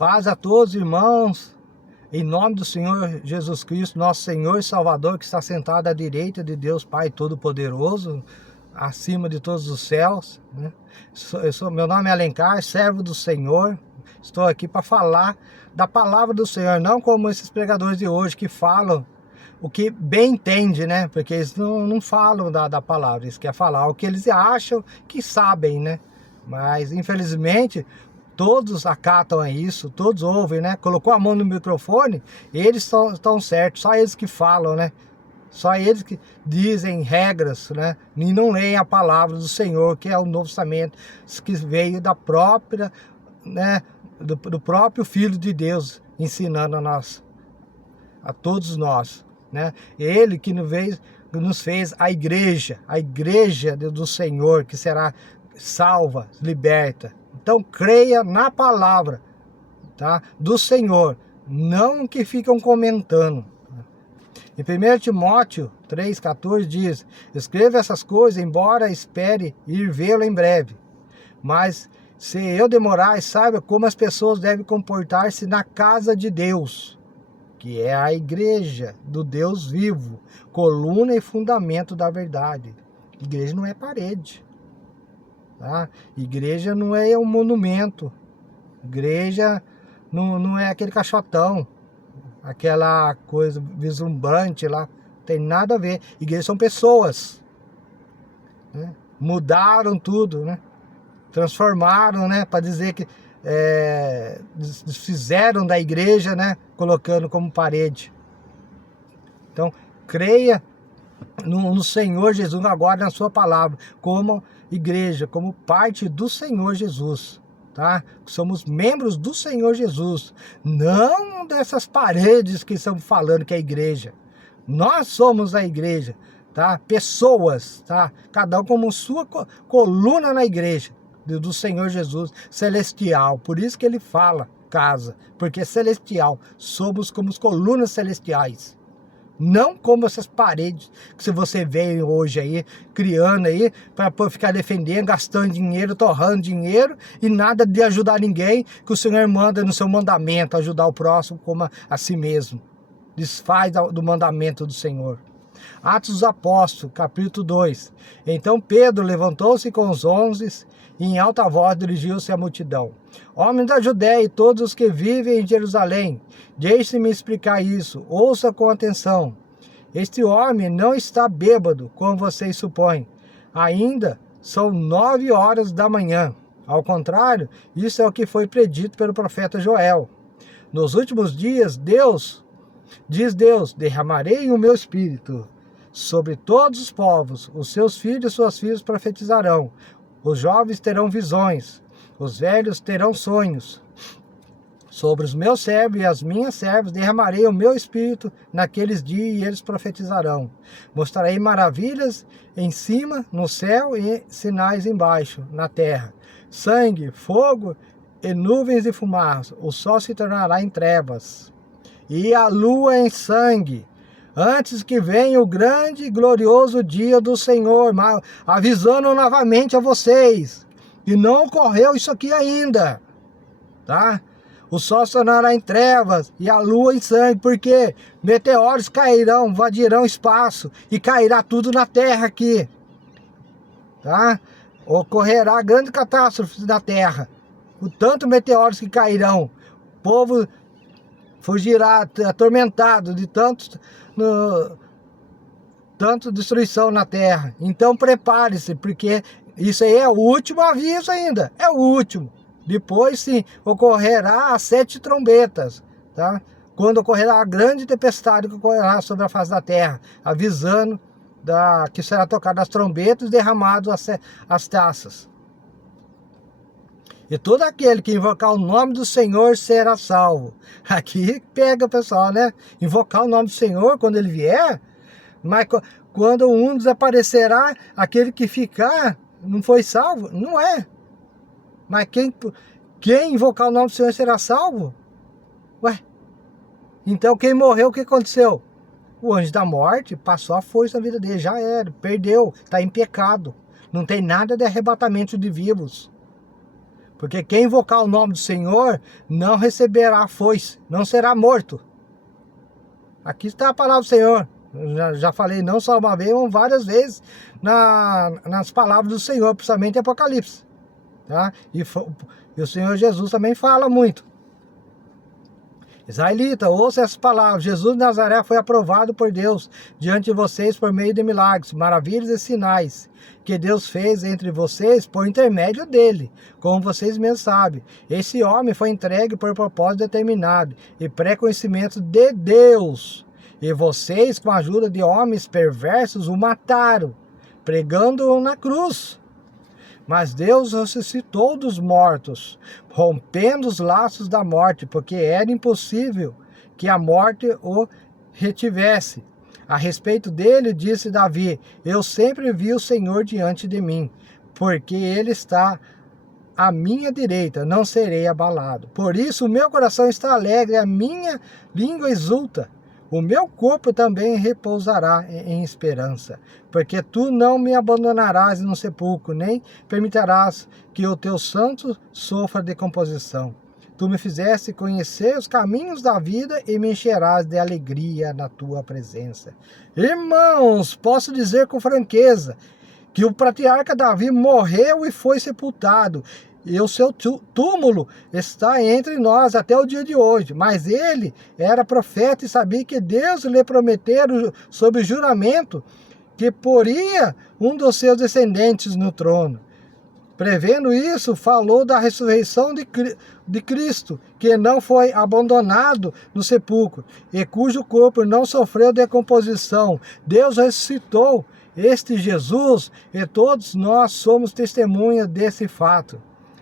Paz a todos, irmãos, em nome do Senhor Jesus Cristo, nosso Senhor e Salvador, que está sentado à direita de Deus Pai Todo-Poderoso, acima de todos os céus, né? Meu nome é Alencar, servo do Senhor. Estou aqui para falar da palavra do Senhor, não como esses pregadores de hoje que falam o que bem entende, né? Porque eles não falam da palavra, eles querem falar o que eles acham que sabem, né? Mas, infelizmente, todos acatam a isso, todos ouvem, né? Colocou a mão no microfone, eles estão certos, só eles que falam, né? Só eles que dizem regras, né? E não leem a palavra do Senhor, que é o Novo Testamento, que veio da própria, né? Do próprio Filho de Deus, ensinando a nós, a todos nós, né? Ele que nos fez a igreja do Senhor, que será salva, liberta. Então creia na palavra, tá? Do Senhor, não que ficam comentando. Em 1 Timóteo 3,14 diz: escreva essas coisas, embora espere ir vê-lo em breve. Mas se eu demorar, saiba como as pessoas devem comportar-se na casa de Deus, que é a igreja do Deus vivo, coluna e fundamento da verdade. Igreja não é parede, tá? Igreja não é um monumento. Igreja não é aquele caixotão, aquela coisa vislumbrante lá. Tem nada a ver. Igreja são pessoas, né? Mudaram tudo, né? Transformaram, né? Para dizer que desfizeram da igreja, né? Colocando como parede. Então, creia no Senhor Jesus agora, na sua palavra, como igreja, como parte do Senhor Jesus, tá? Somos membros do Senhor Jesus, não dessas paredes que estamos falando que é a igreja. Nós somos a igreja, tá? Pessoas, tá? Cada um como sua coluna na igreja do Senhor Jesus celestial. Por isso que ele fala casa, porque é celestial. Somos como as colunas celestiais. Não como essas paredes que se você vê hoje aí, criando aí, para ficar defendendo, gastando dinheiro, torrando dinheiro e nada de ajudar ninguém, que o Senhor manda no seu mandamento, ajudar o próximo como a si mesmo. Desfaz do mandamento do Senhor. Atos dos Apóstolos, capítulo 2. Então Pedro levantou-se com os 11 e em alta voz dirigiu-se à multidão. Homens da Judéia e todos os que vivem em Jerusalém, deixe-me explicar isso, ouça com atenção. Este homem não está bêbado, como vocês supõem. Ainda são 9 horas da manhã. Ao contrário, isso é o que foi predito pelo profeta Joel. Nos últimos dias, diz Deus, derramarei o meu espírito sobre todos os povos. Os seus filhos e suas filhas profetizarão. Os jovens terão visões. Os velhos terão sonhos. Sobre os meus servos e as minhas servas derramarei o meu espírito naqueles dias e eles profetizarão. Mostrarei maravilhas em cima, no céu, e sinais embaixo, na terra. Sangue, fogo e nuvens de fumaça. O sol se tornará em trevas e a lua em sangue, antes que venha o grande e glorioso dia do Senhor, avisando novamente a vocês, que não ocorreu isso aqui ainda, tá? O sol se tornará em trevas e a lua em sangue, porque meteoros cairão, invadirão espaço e cairá tudo na terra aqui, tá? Ocorrerá grande catástrofe na terra, o tanto meteoros que cairão, o povo fugirá atormentado de tanto destruição na terra. Então prepare-se, porque isso aí é o último aviso ainda, é o último. Depois sim, ocorrerá as 7 trombetas, tá? Quando ocorrerá a grande tempestade que ocorrerá sobre a face da terra, avisando que será tocada as trombetas e derramado as taças. E todo aquele que invocar o nome do Senhor será salvo. Aqui pega, pessoal, né? Invocar o nome do Senhor quando ele vier, mas quando um desaparecerá, aquele que ficar não foi salvo? Não é. Mas quem invocar o nome do Senhor será salvo? Ué, então quem morreu, o que aconteceu? O anjo da morte passou a força na vida dele, já era, perdeu, está em pecado. Não tem nada de arrebatamento de vivos. Porque quem invocar o nome do Senhor não receberá foice, não será morto. Aqui está a palavra do Senhor. Já falei não só uma vez, mas várias vezes nas palavras do Senhor, principalmente em Apocalipse. Tá? E o Senhor Jesus também fala muito. Israelita, ouça essas palavras. Jesus de Nazaré foi aprovado por Deus diante de vocês por meio de milagres, maravilhas e sinais que Deus fez entre vocês por intermédio dele, como vocês mesmos sabem. Esse homem foi entregue por propósito determinado e pré-conhecimento de Deus. E vocês, com a ajuda de homens perversos, o mataram, pregando-o na cruz. Mas Deus ressuscitou dos mortos, rompendo os laços da morte, porque era impossível que a morte o retivesse. A respeito dele, disse Davi: eu sempre vi o Senhor diante de mim, porque ele está à minha direita, não serei abalado. Por isso o meu coração está alegre, a minha língua exulta. O meu corpo também repousará em esperança, porque tu não me abandonarás no sepulcro, nem permitirás que o teu santo sofra decomposição. Tu me fizeste conhecer os caminhos da vida e me encherás de alegria na tua presença. Irmãos, posso dizer com franqueza que o patriarca Davi morreu e foi sepultado, e o seu túmulo está entre nós até o dia de hoje. Mas ele era profeta e sabia que Deus lhe prometera sob juramento que poria um dos seus descendentes no trono. Prevendo isso, falou da ressurreição de Cristo, que não foi abandonado no sepulcro e cujo corpo não sofreu decomposição. Deus ressuscitou este Jesus e todos nós somos testemunhas desse fato.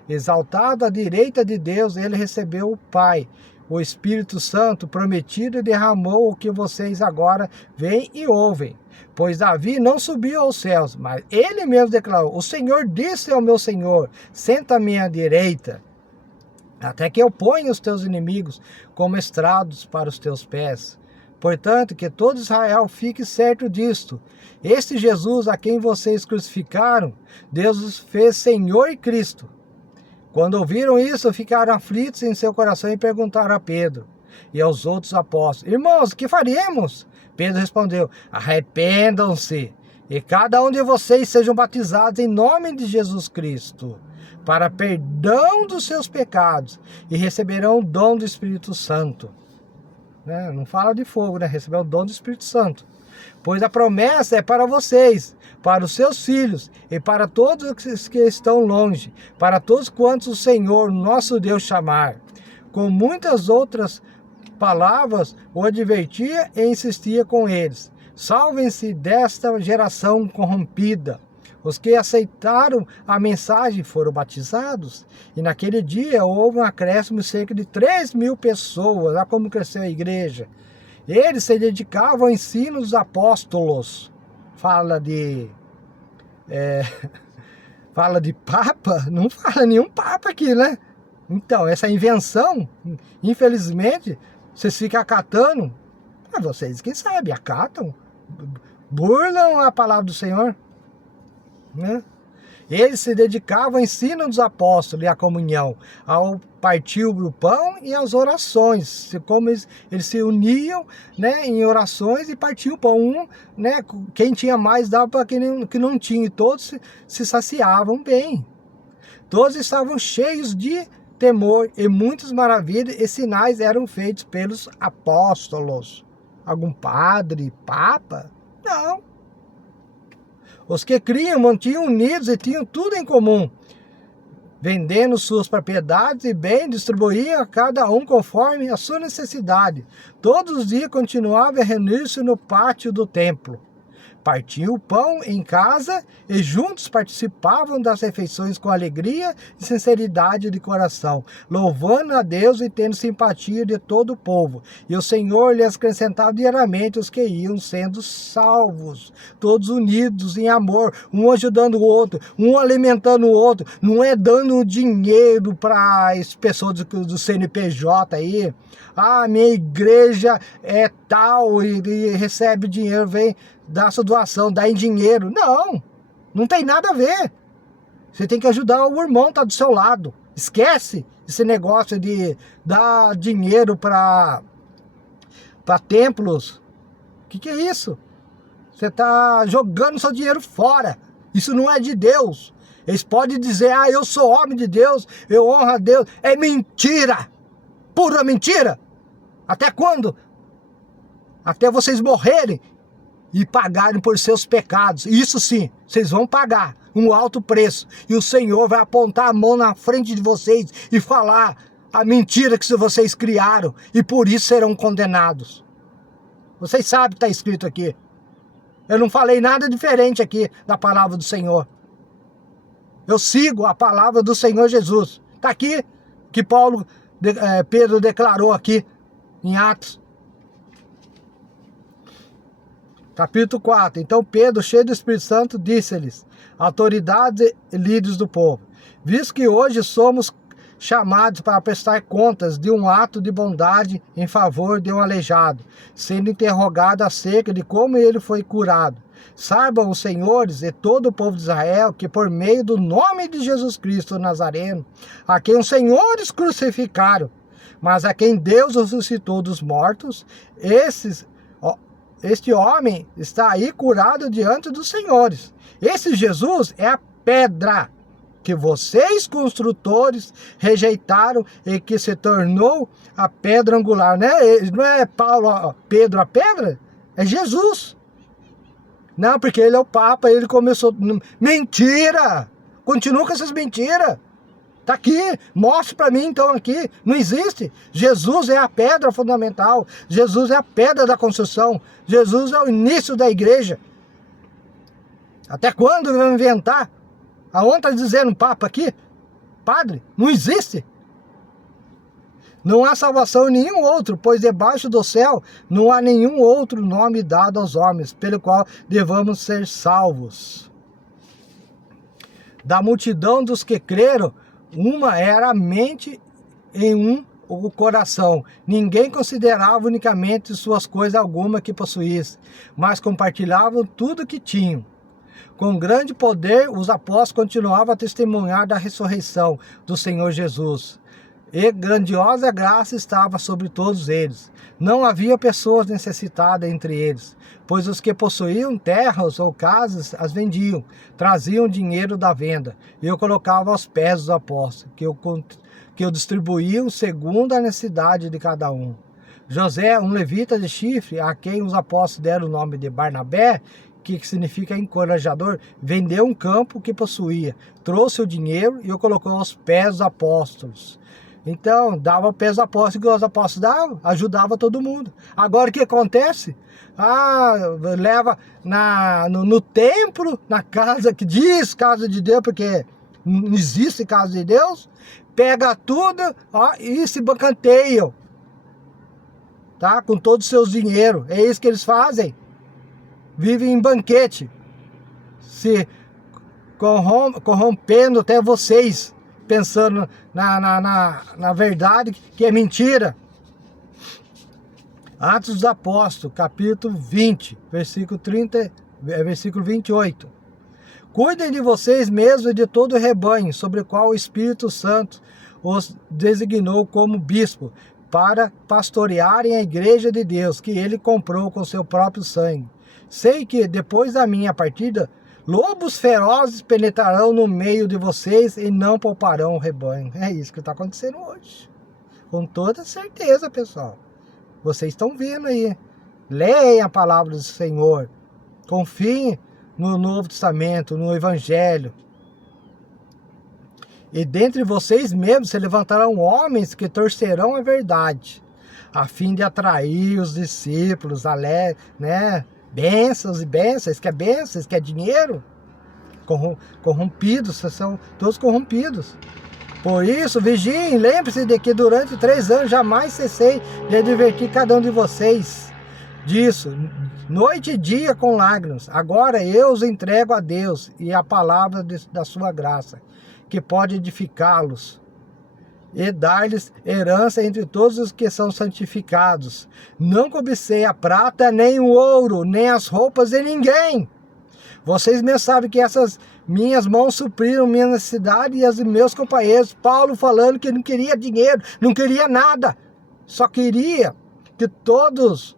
Exaltado à direita de Deus, ele recebeu o Pai, o Espírito Santo prometido, e derramou o que vocês agora veem e ouvem. Pois Davi não subiu aos céus, mas ele mesmo declarou: o Senhor disse ao meu Senhor: senta à minha direita, até que eu ponha os teus inimigos como estrados para os teus pés. Portanto, que todo Israel fique certo disto: este Jesus a quem vocês crucificaram, Deus os fez Senhor e Cristo. Quando ouviram isso, ficaram aflitos em seu coração e perguntaram a Pedro e aos outros apóstolos: irmãos, que faremos? Pedro respondeu: arrependam-se e cada um de vocês sejam batizados em nome de Jesus Cristo para perdão dos seus pecados e receberão o dom do Espírito Santo. Não fala de fogo, receber o dom do Espírito Santo. Pois a promessa é para vocês, para os seus filhos e para todos os que estão longe, para todos quantos o Senhor, nosso Deus, chamar. Com muitas outras palavras, o advertia e insistia com eles: salvem-se desta geração corrompida. Os que aceitaram a mensagem foram batizados, e naquele dia houve um acréscimo de cerca de 3.000 pessoas. Olha como cresceu a igreja. Eles se dedicavam ao ensino dos apóstolos. Fala de papa? Não fala nenhum papa aqui, né? Então, essa invenção, infelizmente, vocês ficam acatando. Mas vocês, quem sabe, acatam, burlam a palavra do Senhor, né? Eles se dedicavam ao ensino dos apóstolos e à comunhão, ao partir o pão e às orações. Como eles se uniam, em orações e partiam o pão. Quem tinha mais dava para quem não tinha, e todos se saciavam bem. Todos estavam cheios de temor, e muitas maravilhas e sinais eram feitos pelos apóstolos. Algum padre, papa? Não. Os que criam mantinham unidos e tinham tudo em comum. Vendendo suas propriedades e bens, distribuíam a cada um conforme a sua necessidade. Todos os dias continuavam a reunir-se no pátio do templo. Partiam o pão em casa e juntos participavam das refeições com alegria e sinceridade de coração, louvando a Deus e tendo simpatia de todo o povo. E o Senhor lhes acrescentava diariamente os que iam sendo salvos, todos unidos em amor, um ajudando o outro, um alimentando o outro. Não é dando dinheiro para as pessoas do CNPJ aí. Minha igreja é tal e recebe dinheiro, vem dar sua doação, dá em dinheiro. Não tem nada a ver. Você tem que ajudar o irmão que está do seu lado. Esquece esse negócio de dar dinheiro para templos. Que é isso? Você está jogando seu dinheiro fora. Isso não é de Deus. Eles podem dizer, eu sou homem de Deus, eu honro a Deus. É mentira. Pura mentira. Até quando? Até vocês morrerem e pagarem por seus pecados. Isso sim, vocês vão pagar um alto preço. E o Senhor vai apontar a mão na frente de vocês e falar a mentira que vocês criaram. E por isso serão condenados. Vocês sabem que está escrito aqui. Eu não falei nada diferente aqui da palavra do Senhor. Eu sigo a palavra do Senhor Jesus. Está aqui que Pedro declarou aqui em Atos. Capítulo 4. Então Pedro, cheio do Espírito Santo, disse-lhes, autoridades e líderes do povo, visto que hoje somos chamados para prestar contas de um ato de bondade em favor de um aleijado, sendo interrogado acerca de como ele foi curado. Saibam os senhores e todo o povo de Israel que por meio do nome de Jesus Cristo Nazareno, a quem os senhores crucificaram, mas a quem Deus ressuscitou dos mortos, este homem está aí curado diante dos senhores. Esse Jesus é a pedra que vocês, construtores, rejeitaram e que se tornou a pedra angular. Não é Pedro a pedra? É Jesus. Não, porque ele é o Papa, ele começou... Mentira! Continua com essas mentiras. Está aqui, mostre para mim então aqui. Não existe. Jesus é a pedra fundamental. Jesus é a pedra da construção. Jesus é o início da igreja. Até quando vão inventar? Aonde está dizendo Papa aqui? Padre? Não existe. Não há salvação em nenhum outro, pois debaixo do céu não há nenhum outro nome dado aos homens, pelo qual devamos ser salvos. Da multidão dos que creram, uma era a mente em o coração. Ninguém considerava unicamente suas coisas alguma que possuísse, mas compartilhavam tudo que tinham. Com grande poder, os apóstolos continuavam a testemunhar da ressurreição do Senhor Jesus. E grandiosa graça estava sobre todos eles. Não havia pessoas necessitadas entre eles, pois os que possuíam terras ou casas as vendiam, traziam dinheiro da venda, e eu colocava aos pés dos apóstolos, que eu distribuíam segundo a necessidade de cada um. José, um levita de Chifre, a quem os apóstolos deram o nome de Barnabé, que significa encorajador, vendeu um campo que possuía, trouxe o dinheiro e o colocou aos pés dos apóstolos. Então, dava ao pé dos apóstolos, que os apóstolos davam, ajudava todo mundo. Agora o que acontece? Leva no templo, na casa que diz casa de Deus, porque não existe casa de Deus, pega tudo e se bancanteiam, tá? Com todos os seus dinheiros. É isso que eles fazem. Vivem em banquete, se corrompendo até vocês, pensando na verdade que é mentira. Atos dos Apóstolos, capítulo 20, versículo 28. Cuidem de vocês mesmos e de todo o rebanho, sobre o qual o Espírito Santo os designou como bispo, para pastorearem a igreja de Deus, que ele comprou com seu próprio sangue. Sei que depois da minha partida, lobos ferozes penetrarão no meio de vocês e não pouparão o rebanho. É isso que está acontecendo hoje. Com toda certeza, pessoal. Vocês estão vendo aí. Leem a palavra do Senhor. Confiem no Novo Testamento, no Evangelho. E dentre vocês mesmos se levantarão homens que torcerão a verdade, a fim de atrair os discípulos, né? Bênçãos e bênçãos, quer bênçãos, quer dinheiro? Corrompidos, são todos corrompidos. Por isso, vigiem, lembre-se de que durante 3 anos jamais cessei de advertir cada um de vocês disso, noite e dia com lágrimas. Agora eu os entrego a Deus e a palavra da sua graça, que pode edificá-los e dar-lhes herança entre todos os que são santificados. Não cobicei a prata, nem o ouro, nem as roupas de ninguém. Vocês mesmos sabem que essas minhas mãos supriram minha necessidade e as meus companheiros. Paulo falando que não queria dinheiro, não queria nada. Só queria que todos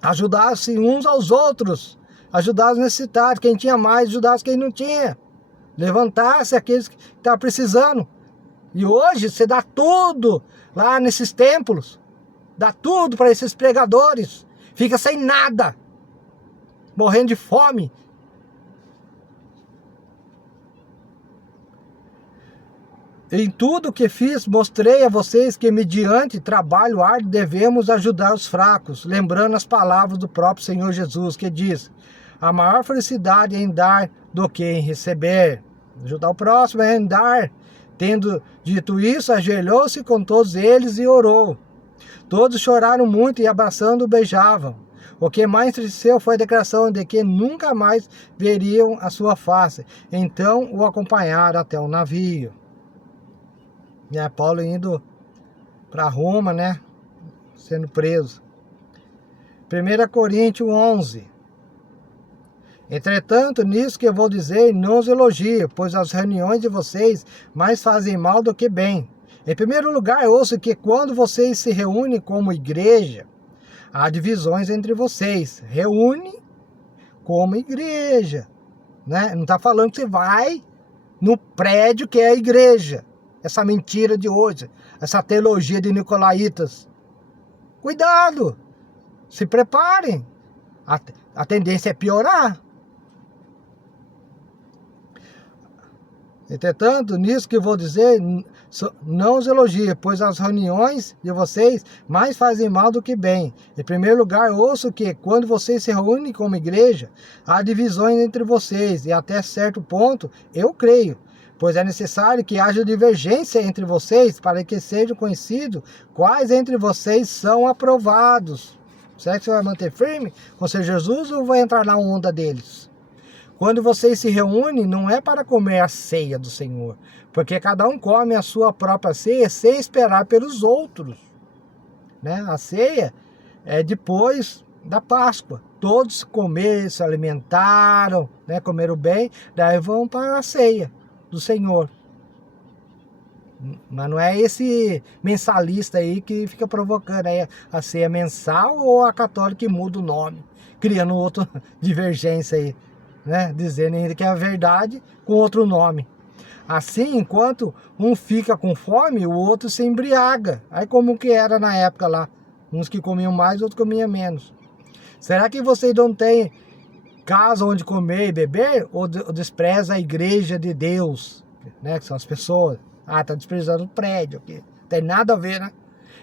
ajudassem uns aos outros. Ajudassem os necessitados. Quem tinha mais, ajudasse quem não tinha. Levantasse aqueles que estavam precisando. E hoje você dá tudo lá nesses templos. Dá tudo para esses pregadores. Fica sem nada. Morrendo de fome. Em tudo que fiz, mostrei a vocês que, mediante trabalho árduo, devemos ajudar os fracos, lembrando as palavras do próprio Senhor Jesus, que diz: a maior felicidade é em dar do que em receber. Ajudar o próximo é em dar. Tendo dito isso, ajoelhou-se com todos eles e orou. Todos choraram muito e, abraçando, beijavam. O que mais entristeceu foi a declaração de que nunca mais veriam a sua face. Então o acompanharam até o navio. Paulo indo para Roma, né? Sendo preso. 1 Coríntios 11. Entretanto, nisso que eu vou dizer, não os elogio, pois as reuniões de vocês mais fazem mal do que bem. Em primeiro lugar, ouço que quando vocês se reúnem como igreja, há divisões entre vocês. Reúne como igreja, né? Não está falando que você vai no prédio que é a igreja. Essa mentira de hoje, essa teologia de nicolaítas. Cuidado, se preparem. A tendência é piorar. Entretanto, nisso que vou dizer, não os elogio, pois as reuniões de vocês mais fazem mal do que bem. Em primeiro lugar, ouço que, quando vocês se reúnem como igreja, há divisões entre vocês, e até certo ponto, eu creio. Pois é necessário que haja divergência entre vocês, para que sejam conhecidos quais entre vocês são aprovados. Será que você vai manter firme com o Senhor Jesus ou vai entrar na onda deles? Quando vocês se reúnem, não é para comer a ceia do Senhor, porque cada um come a sua própria ceia sem esperar pelos outros, né? A ceia é depois da Páscoa. Todos comeram, se alimentaram, né? Comeram bem, daí vão para a ceia do Senhor. Mas não é esse mensalista aí que fica provocando aí a ceia mensal ou a católica que muda o nome, criando outra divergência aí, né? Dizendo ainda que é a verdade com outro nome. Assim, enquanto um fica com fome, o outro se embriaga. Aí como que era na época lá? Uns que comiam mais, outros comiam menos. Será que vocês não têm casa onde comer e beber, ou despreza a igreja de Deus, né, que são as pessoas? Ah, tá desprezando o prédio aqui. Tem nada a ver, né?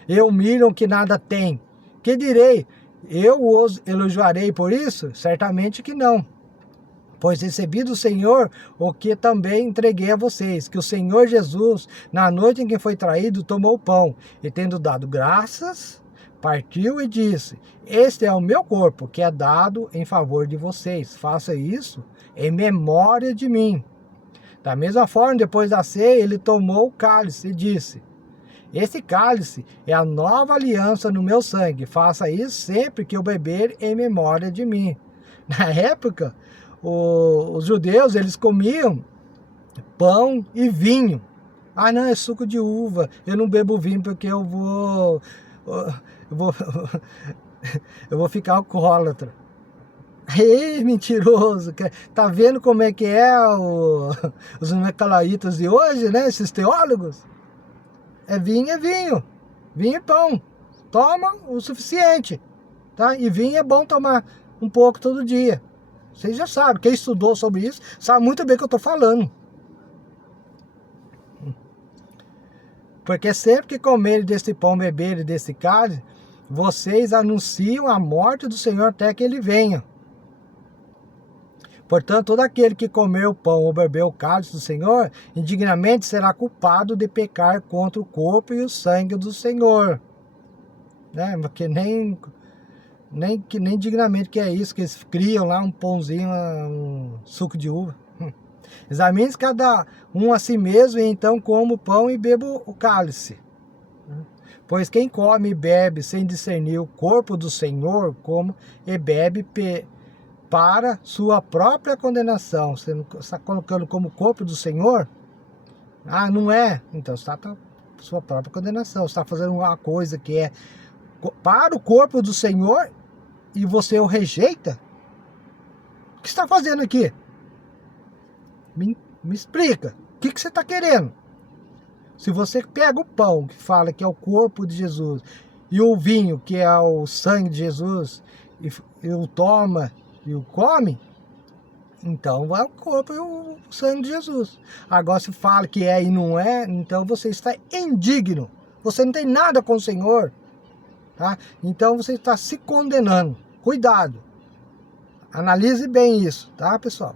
Eu miram que nada tem. Que direi? Eu os elogiarei por isso? Certamente que não. Pois recebi do Senhor o que também entreguei a vocês, que o Senhor Jesus, na noite em que foi traído, tomou o pão, e tendo dado graças, partiu e disse: este é o meu corpo, que é dado em favor de vocês. Faça isso em memória de mim. Da mesma forma, depois da ceia, ele tomou o cálice e disse: esse cálice é a nova aliança no meu sangue. Faça isso sempre que eu beber em memória de mim. Na época, os judeus, eles comiam pão e vinho. Ah, não, é suco de uva. Eu não bebo vinho porque eu vou eu vou ficar alcoólatra. Ei, mentiroso. Tá vendo como é que é os nicolaítas de hoje, né? Esses teólogos. É vinho. Vinho e pão. Toma o suficiente, tá? E vinho é bom tomar um pouco todo dia. Vocês já sabem, quem estudou sobre isso sabe muito bem o que eu estou falando. Porque sempre que comerem desse pão, beberem desse cálice, vocês anunciam a morte do Senhor até que ele venha. Portanto, todo aquele que comer o pão ou beber o cálice do Senhor, indignamente será culpado de pecar contra o corpo e o sangue do Senhor. Né? Porque nem dignamente que é isso, que eles criam lá um pãozinho, um suco de uva. Examine cada um a si mesmo, e então como o pão e bebo o cálice. Pois quem come e bebe sem discernir o corpo do Senhor, come e bebe para sua própria condenação. Você não está colocando como corpo do Senhor? Ah, não é? Então você está sua própria condenação. Você está fazendo uma coisa que é para o corpo do Senhor e você o rejeita? O que você está fazendo aqui? Me explica. O que você está querendo? Se você pega o pão, que fala que é o corpo de Jesus, e o vinho, que é o sangue de Jesus, e o toma e o come, então vai o corpo e o sangue de Jesus. Agora, se fala que é e não é, então você está indigno. Você não tem nada com o Senhor. Tá? Então você está se condenando. Cuidado. Analise bem isso, tá, pessoal?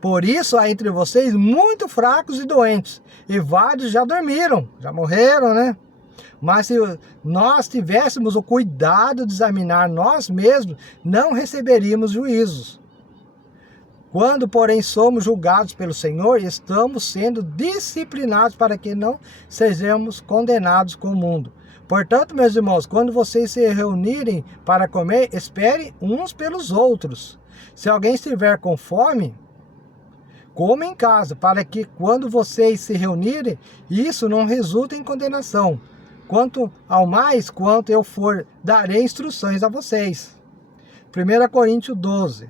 Por isso há entre vocês muito fracos e doentes, e vários já dormiram, já morreram, né? Mas se nós tivéssemos o cuidado de examinar nós mesmos, não receberíamos juízos. Quando, porém, somos julgados pelo Senhor, estamos sendo disciplinados para que não sejamos condenados com o mundo. Portanto, meus irmãos, quando vocês se reunirem para comer, esperem uns pelos outros. Se alguém estiver com fome, coma em casa, para que quando vocês se reunirem, isso não resulte em condenação. Quanto ao mais, quanto eu for, darei instruções a vocês. 1 Coríntios 12.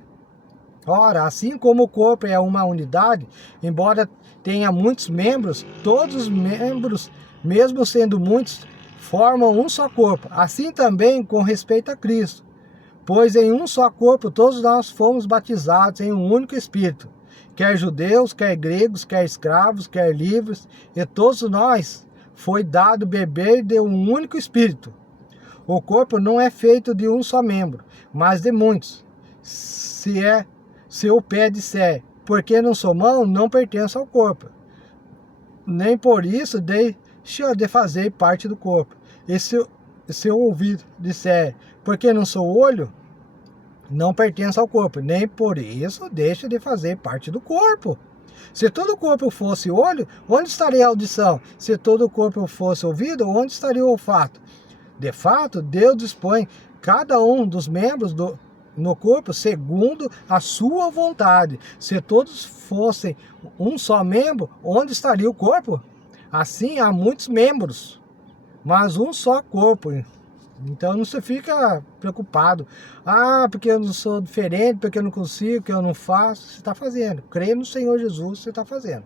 Ora, assim como o corpo é uma unidade, embora tenha muitos membros, todos os membros, mesmo sendo muitos, formam um só corpo. Assim também com respeito a Cristo. Pois em um só corpo todos nós fomos batizados em um único Espírito. Quer judeus, quer gregos, quer escravos, quer livres, e todos nós foi dado beber de um único Espírito. O corpo não é feito de um só membro, mas de muitos. Se o pé disser, porque não sou mão, não pertence ao corpo. Nem por isso deixa de fazer parte do corpo. E se o ouvido disser, porque não sou olho, não pertence ao corpo. Nem por isso deixa de fazer parte do corpo. Se todo o corpo fosse olho, onde estaria a audição? Se todo o corpo fosse ouvido, onde estaria o olfato? De fato, Deus dispõe cada um dos membros no corpo segundo a sua vontade. Se todos fossem um só membro, onde estaria o corpo? Assim há muitos membros, mas um só corpo. Então não se fica preocupado. Ah, porque eu não sou diferente, porque eu não consigo, porque eu não faço. Você está fazendo. Crê no Senhor Jesus, você está fazendo.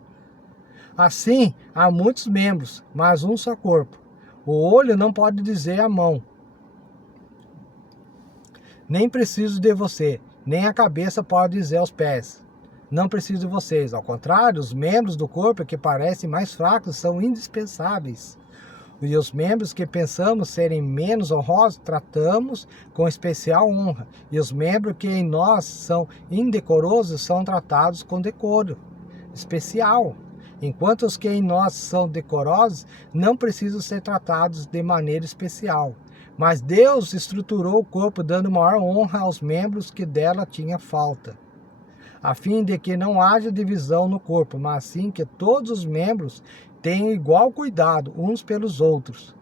Assim há muitos membros, mas um só corpo. O olho não pode dizer à mão, nem preciso de você, nem a cabeça pode dizer aos pés, não preciso de vocês. Ao contrário, os membros do corpo que parecem mais fracos são indispensáveis. E os membros que pensamos serem menos honrosos, tratamos com especial honra. E os membros que em nós são indecorosos, são tratados com decoro especial. Enquanto os que em nós são decorosos, não precisam ser tratados de maneira especial. Mas Deus estruturou o corpo dando maior honra aos membros que dela tinha falta, a fim de que não haja divisão no corpo, mas sim que todos os membros tenham igual cuidado uns pelos outros.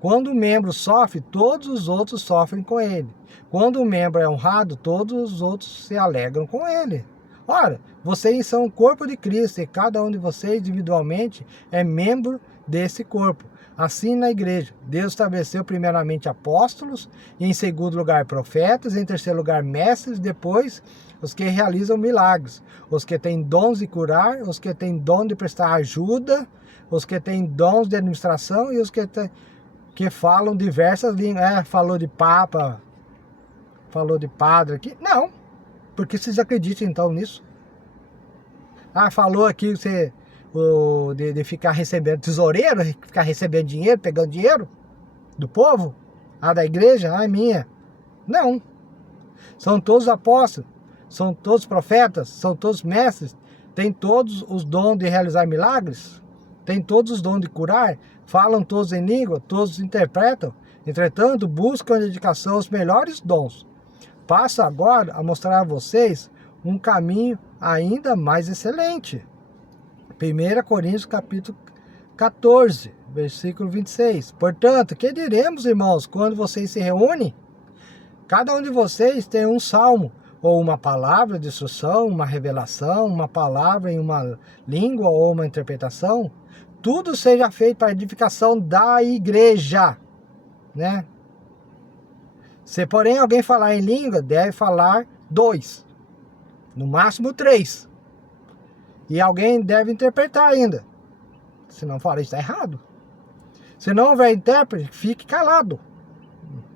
Quando o membro sofre, todos os outros sofrem com ele. Quando o membro é honrado, todos os outros se alegram com ele. Ora, vocês são o corpo de Cristo e cada um de vocês individualmente é membro desse corpo. Assim na igreja, Deus estabeleceu primeiramente apóstolos, e em segundo lugar profetas, em terceiro lugar mestres, depois os que realizam milagres, os que têm dons de curar, os que têm dom de prestar ajuda, os que têm dons de administração e os que falam diversas línguas. Falou de papa, falou de padre aqui. Não, porque vocês acreditam então nisso? Falou aqui você... De ficar recebendo tesoureiro, ficar recebendo dinheiro, pegando dinheiro do povo, da igreja, é minha. Não. São todos apóstolos, são todos profetas, são todos mestres, têm todos os dons de realizar milagres, têm todos os dons de curar, falam todos em língua, todos interpretam. Entretanto, buscam a dedicação aos melhores dons. Passo agora a mostrar a vocês um caminho ainda mais excelente. 1 Coríntios capítulo 14, versículo 26. Portanto, que diremos, irmãos, quando vocês se reúnem? Cada um de vocês tem um salmo, ou uma palavra de instrução, uma revelação, uma palavra em uma língua ou uma interpretação, tudo seja feito para a edificação da igreja, né? Se, porém, alguém falar em língua, deve falar 2, no máximo 3. E alguém deve interpretar ainda. Se não falar, isso está errado. Se não houver intérprete, fique calado.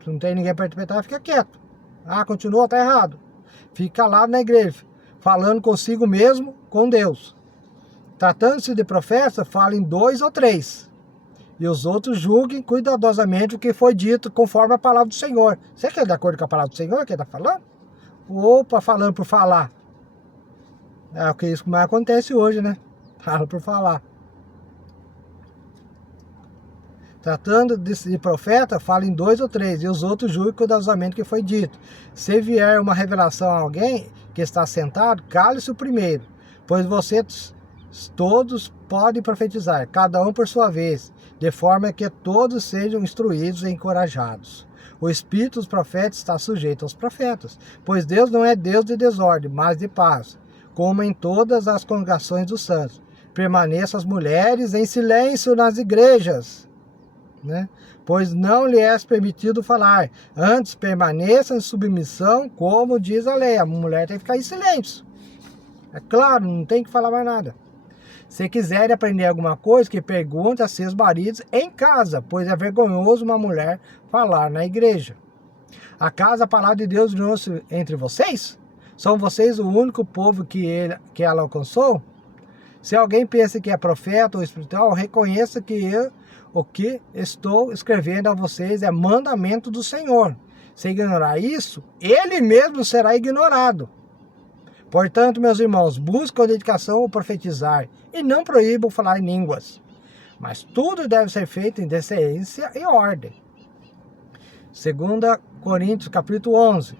Se não tem ninguém para interpretar, fica quieto. Ah, continua, está errado. Fique calado na igreja, falando consigo mesmo, com Deus. Tratando-se de profeta, fale em 2 ou 3. E os outros julguem cuidadosamente o que foi dito, conforme a palavra do Senhor. Você quer de acordo com a palavra do Senhor que está falando? Ou falando por falar? É o que isso mais acontece hoje, né? Fala por falar. Tratando de profeta, fala em 2 ou 3, e os outros julguem cuidadosamente o que foi dito. Se vier uma revelação a alguém que está sentado, cale-se o primeiro, pois vocês todos podem profetizar, cada um por sua vez, de forma que todos sejam instruídos e encorajados. O espírito dos profetas está sujeito aos profetas, pois Deus não é Deus de desordem, mas de paz, como em todas as congregações dos santos. Permaneçam as mulheres em silêncio nas igrejas, né? Pois não lhe é permitido falar, antes permaneça em submissão, como diz a lei. A mulher tem que ficar em silêncio. É claro, não tem que falar mais nada. Se quiserem aprender alguma coisa, que pergunte a seus maridos em casa, pois é vergonhoso uma mulher falar na igreja. Acaso a palavra de Deus não entre vocês? São vocês o único povo que ela alcançou? Se alguém pensa que é profeta ou espiritual, reconheça que o que estou escrevendo a vocês é mandamento do Senhor. Se ignorar isso, ele mesmo será ignorado. Portanto, meus irmãos, buscam a dedicação ao profetizar e não proíbam falar em línguas. Mas tudo deve ser feito em decência e ordem. 2 Coríntios capítulo 11.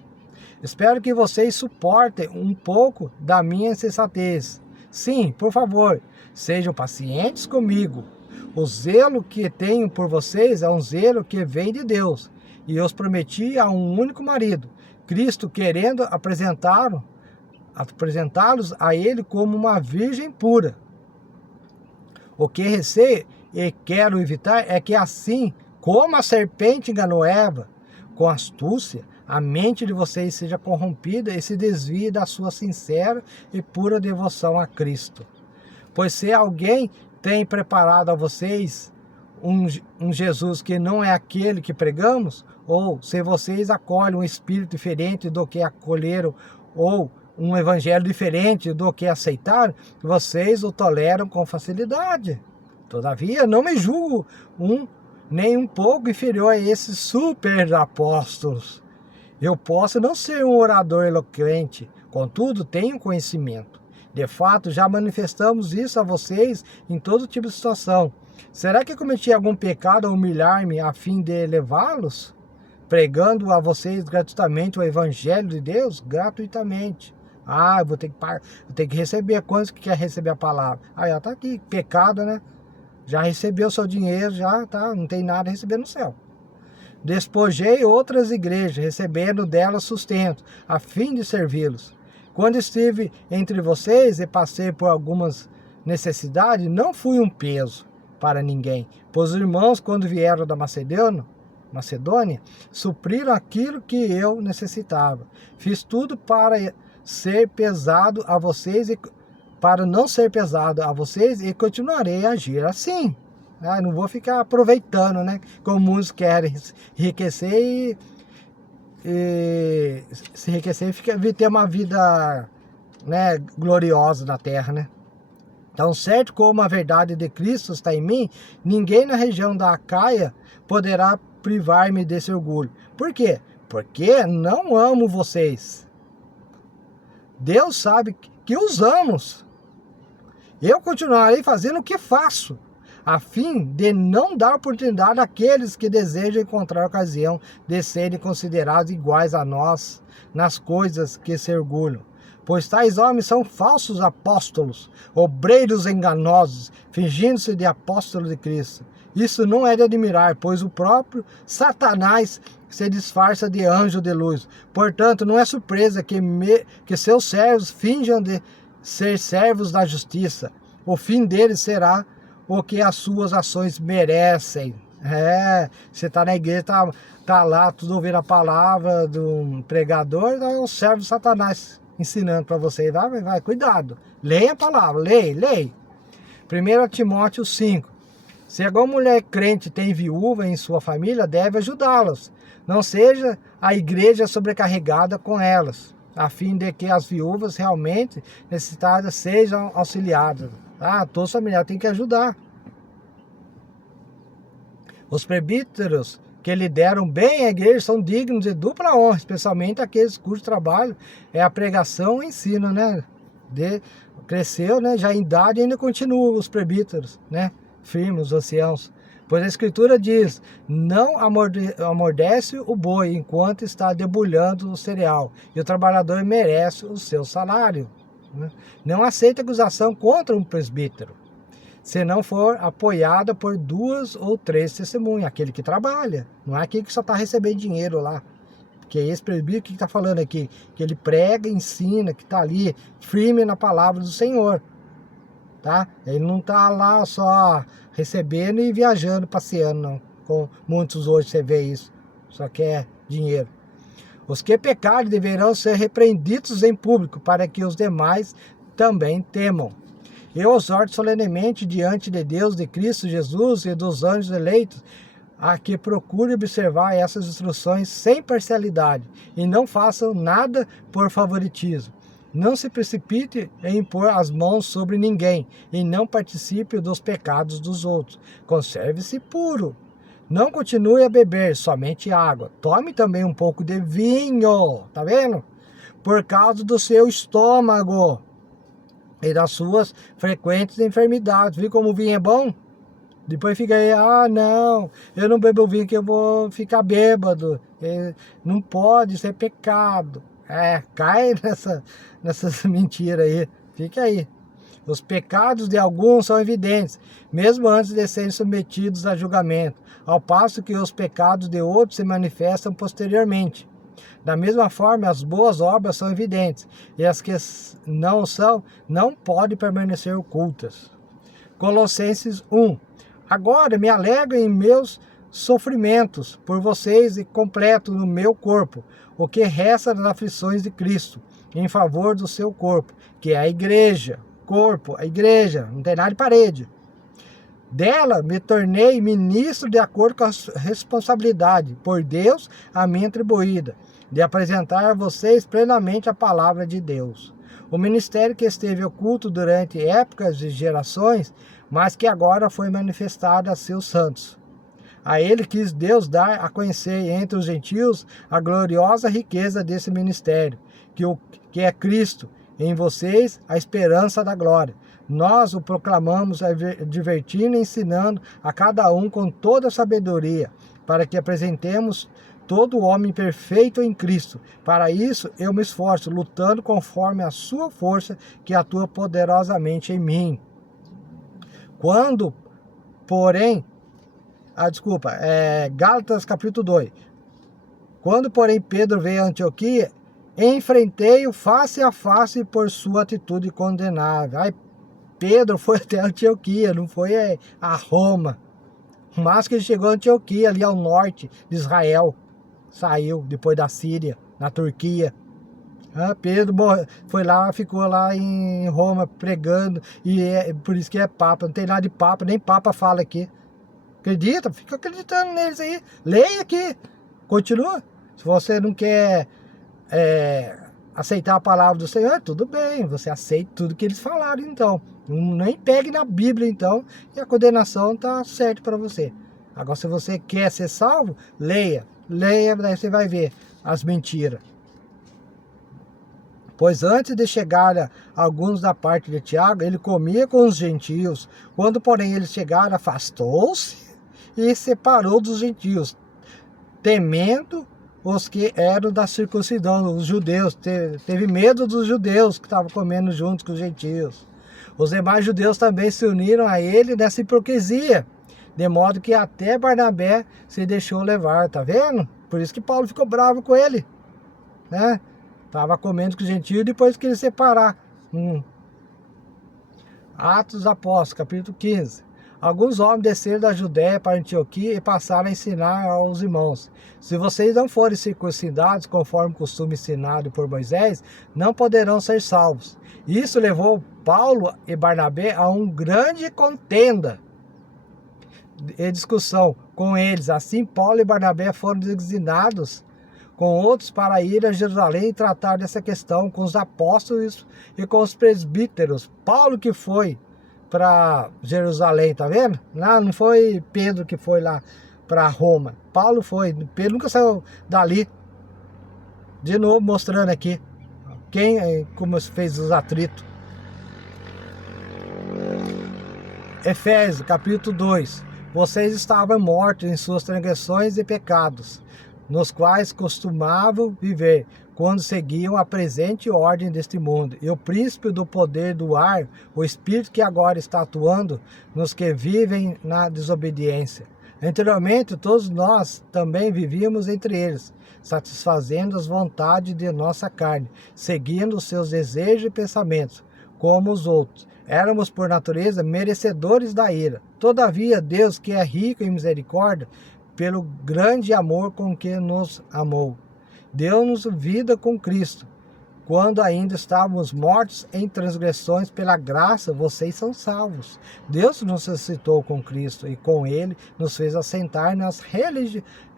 Espero que vocês suportem um pouco da minha insensatez. Sim, por favor, sejam pacientes comigo. O zelo que tenho por vocês é um zelo que vem de Deus. E eu os prometi a um único marido, Cristo, querendo apresentá-los a ele como uma virgem pura. O que receio e quero evitar é que assim como a serpente enganou Eva com astúcia, a mente de vocês seja corrompida e se desvie da sua sincera e pura devoção a Cristo. Pois se alguém tem preparado a vocês um Jesus que não é aquele que pregamos, ou se vocês acolhem um espírito diferente do que acolheram, ou um evangelho diferente do que aceitaram, vocês o toleram com facilidade. Todavia, não me julgo nem um pouco inferior a esses super apóstolos. Eu posso não ser um orador eloquente, contudo tenho conhecimento. De fato, já manifestamos isso a vocês em todo tipo de situação. Será que cometi algum pecado ao humilhar-me a fim de elevá-los? Pregando a vocês gratuitamente o evangelho de Deus? Gratuitamente. Eu vou ter que receber. Quantos que quer receber a palavra? Já está aqui, pecado, né? Já recebeu o seu dinheiro, já tá, não tem nada a receber no céu. Despojei outras igrejas, recebendo delas sustento, a fim de servi-los. Quando estive entre vocês e passei por algumas necessidades, não fui um peso para ninguém, pois os irmãos, quando vieram da Macedônia, supriram aquilo que eu necessitava. Fiz tudo para ser pesado a vocês e para não ser pesado a vocês, e continuarei a agir assim. Não vou ficar aproveitando, né? Como muitos querem enriquecer e se enriquecer e ter uma vida, né, gloriosa na terra, né? Então, certo como a verdade de Cristo está em mim, ninguém na região da Acaia poderá privar-me desse orgulho. Por quê? Porque não amo vocês. Deus sabe que os amo. Eu continuarei fazendo o que faço, a fim de não dar oportunidade àqueles que desejam encontrar ocasião de serem considerados iguais a nós nas coisas que se orgulham. Pois tais homens são falsos apóstolos, obreiros enganosos, fingindo-se de apóstolos de Cristo. Isso não é de admirar, pois o próprio Satanás que se disfarça de anjo de luz. Portanto, não é surpresa que seus servos finjam de ser servos da justiça. O fim deles será o que as suas ações merecem. Você está na igreja, tá lá, tudo ouvindo a palavra de um pregador, é um servo de Satanás ensinando para você. Vai, cuidado. Leia a palavra, leia. 1 Timóteo 5. Se alguma mulher crente tem viúva em sua família, deve ajudá-las. Não seja a igreja sobrecarregada com elas, a fim de que as viúvas realmente necessitadas sejam auxiliadas. Todos os familiares têm que ajudar. Os presbíteros que lideram bem a igreja são dignos de dupla honra, especialmente aqueles cujo trabalho é a pregação e ensino, né? Cresceu, né? Já em idade ainda continuam os presbíteros, né? Firmes, os anciãos. Pois a Escritura diz, não amordece o boi enquanto está debulhando o cereal, e o trabalhador merece o seu salário. Né? Não aceite acusação contra um presbítero, se não for apoiada por 2 ou 3 testemunhas, aquele que trabalha, não é aquele que só está recebendo dinheiro lá. Porque esse presbítero que está falando aqui, que ele prega, ensina, que está ali firme na palavra do Senhor. Tá? Ele não está lá só recebendo e viajando, passeando, não. Com muitos hoje você vê isso, só quer dinheiro. Os que pecarem deverão ser repreendidos em público, para que os demais também temam. Eu exorto solenemente diante de Deus, de Cristo Jesus e dos anjos eleitos, a que procure observar essas instruções sem parcialidade e não façam nada por favoritismo. Não se precipite em impor as mãos sobre ninguém e não participe dos pecados dos outros. Conserve-se puro. Não continue a beber somente água. Tome também um pouco de vinho, tá vendo? Por causa do seu estômago e das suas frequentes enfermidades. Viu como o vinho é bom? Depois fica aí, não, eu não bebo vinho que eu vou ficar bêbado. Não pode, isso é pecado. Cai nessas mentiras aí. Fica aí. Os pecados de alguns são evidentes, mesmo antes de serem submetidos a julgamento, ao passo que os pecados de outros se manifestam posteriormente. Da mesma forma, as boas obras são evidentes, e as que não são, não podem permanecer ocultas. Colossenses 1. Agora me alegro em meus sofrimentos por vocês e completo no meu corpo o que resta das aflições de Cristo, em favor do seu corpo, que é a igreja. Corpo, a igreja, não tem nada de parede. Dela me tornei ministro de acordo com a responsabilidade, por Deus, a mim atribuída, de apresentar a vocês plenamente a palavra de Deus. O ministério que esteve oculto durante épocas e gerações, mas que agora foi manifestado a seus santos. A ele quis Deus dar a conhecer entre os gentios a gloriosa riqueza desse ministério, que é Cristo, em vocês a esperança da glória. Nós o proclamamos, advertindo e ensinando a cada um com toda a sabedoria, para que apresentemos todo o homem perfeito em Cristo. Para isso eu me esforço, lutando conforme a sua força que atua poderosamente em mim. Quando, porém, Gálatas capítulo 2. Quando, porém, Pedro veio a Antioquia, enfrentei-o face a face por sua atitude condenável. Pedro foi até Antioquia, não foi a Roma. Mas que ele chegou a Antioquia, ali ao norte de Israel. Saiu depois da Síria, na Turquia. Pedro foi lá, ficou lá em Roma pregando, e por isso que é Papa. Não tem nada de Papa, nem Papa fala aqui. Acredita? Fica acreditando neles aí. Leia aqui. Continua. Se você não quer aceitar a palavra do Senhor, tudo bem. Você aceita tudo que eles falaram, então. Nem pegue na Bíblia, então, e a condenação está certa para você. Agora, se você quer ser salvo, leia. Leia, daí você vai ver as mentiras. Pois antes de chegar a alguns da parte de Tiago, ele comia com os gentios. Quando, porém, eles chegaram, afastou-se e separou dos gentios, temendo os que eram da circuncisão, os judeus. Teve medo dos judeus que estavam comendo junto com os gentios. Os demais judeus também se uniram a ele nessa hipocrisia, de modo que até Barnabé se deixou levar, tá vendo? Por isso que Paulo ficou bravo com ele, né? Estava comendo com os gentios e depois queria separar. Atos dos Apóstolos, capítulo 15. Alguns homens desceram da Judéia para Antioquia e passaram a ensinar aos irmãos: se vocês não forem circuncidados conforme o costume ensinado por Moisés, não poderão ser salvos. Isso levou Paulo e Barnabé a uma grande contenda e discussão com eles. Assim, Paulo e Barnabé foram designados com outros para ir a Jerusalém e tratar dessa questão com os apóstolos e com os presbíteros. Paulo que foi para Jerusalém, tá vendo? Não foi Pedro que foi lá para Roma. Paulo foi. Pedro nunca saiu dali. De novo mostrando aqui como fez os atritos. Efésios, capítulo 2. Vocês estavam mortos em suas transgressões e pecados, nos quais costumavam viver, quando seguiam a presente ordem deste mundo, e o príncipe do poder do ar, o espírito que agora está atuando nos que vivem na desobediência. Anteriormente, todos nós também vivíamos entre eles, satisfazendo as vontades de nossa carne, seguindo os seus desejos e pensamentos, como os outros. Éramos, por natureza, merecedores da ira. Todavia, Deus, que é rico em misericórdia, pelo grande amor com que nos amou, deu-nos vida com Cristo. Quando ainda estávamos mortos em transgressões, pela graça vocês são salvos. Deus nos ressuscitou com Cristo e com Ele nos fez assentar nas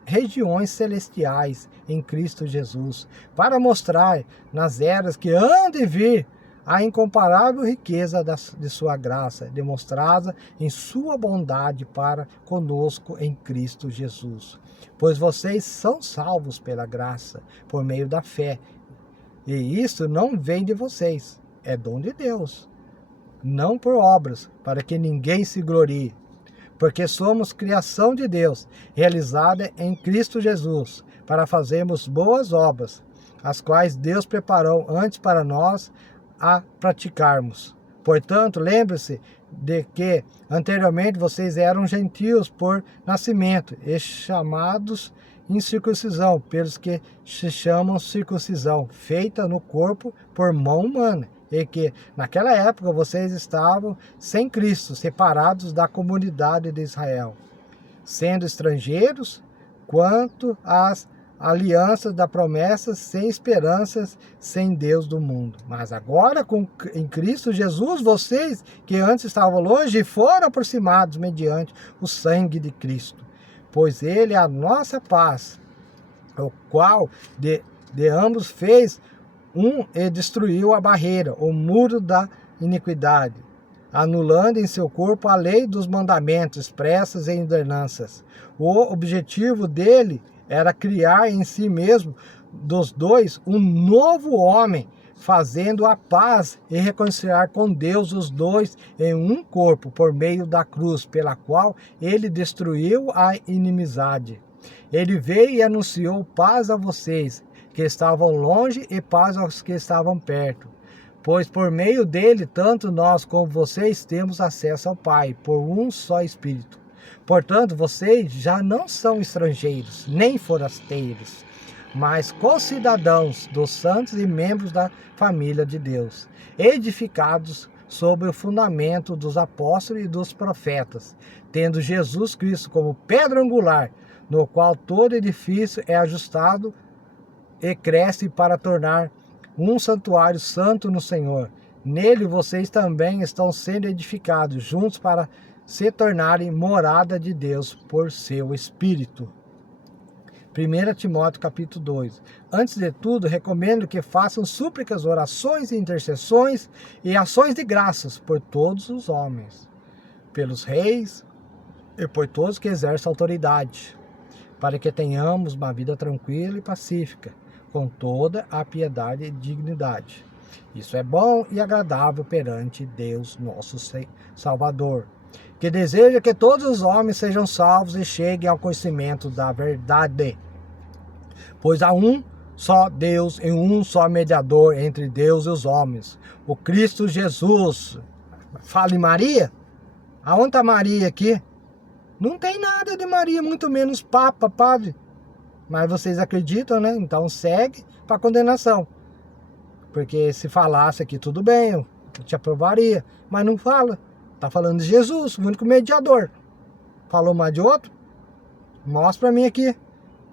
regiões celestiais em Cristo Jesus, para mostrar nas eras que hão de vir a incomparável riqueza de sua graça, demonstrada em sua bondade para conosco em Cristo Jesus. Pois vocês são salvos pela graça, por meio da fé. E isso não vem de vocês, é dom de Deus, não por obras, para que ninguém se glorie. Porque somos criação de Deus, realizada em Cristo Jesus, para fazermos boas obras, as quais Deus preparou antes para nós a praticarmos. Portanto, lembre-se de que anteriormente vocês eram gentios por nascimento e chamados incircuncisão, pelos que se chamam circuncisão, feita no corpo por mão humana, e que naquela época vocês estavam sem Cristo, separados da comunidade de Israel, sendo estrangeiros quanto às alianças da promessa, sem esperanças, sem Deus do mundo. Mas agora, em Cristo Jesus, vocês que antes estavam longe foram aproximados mediante o sangue de Cristo. Pois Ele é a nossa paz, o qual de ambos fez e destruiu a barreira, o muro da iniquidade, anulando em seu corpo a lei dos mandamentos expressos em ordenanças. O objetivo dele era criar em si mesmo, dos dois, um novo homem, fazendo a paz e reconciliar com Deus os dois em um corpo, por meio da cruz, pela qual ele destruiu a inimizade. Ele veio e anunciou paz a vocês, que estavam longe, e paz aos que estavam perto. Pois por meio dele, tanto nós como vocês temos acesso ao Pai, por um só Espírito. Portanto, vocês já não são estrangeiros, nem forasteiros, mas concidadãos dos santos e membros da família de Deus, edificados sobre o fundamento dos apóstolos e dos profetas, tendo Jesus Cristo como pedra angular, no qual todo edifício é ajustado e cresce para tornar um santuário santo no Senhor. Nele vocês também estão sendo edificados juntos para se tornarem morada de Deus por seu Espírito. 1 Timóteo capítulo 2. Antes de tudo, recomendo que façam súplicas, orações, intercessões e ações de graças por todos os homens, pelos reis e por todos que exercem autoridade, para que tenhamos uma vida tranquila e pacífica, com toda a piedade e dignidade. Isso é bom e agradável perante Deus, nosso Salvador, que deseja que todos os homens sejam salvos e cheguem ao conhecimento da verdade. Pois há um só Deus e um só mediador entre Deus e os homens, o Cristo Jesus. Fala em Maria? Aonde está Maria aqui? Não tem nada de Maria, muito menos Papa, padre. Mas vocês acreditam, né? Então segue para condenação. Porque se falasse aqui tudo bem, eu te aprovaria. Mas não fala. Tá falando de Jesus, o único mediador. Falou mais de outro? Mostra para mim aqui.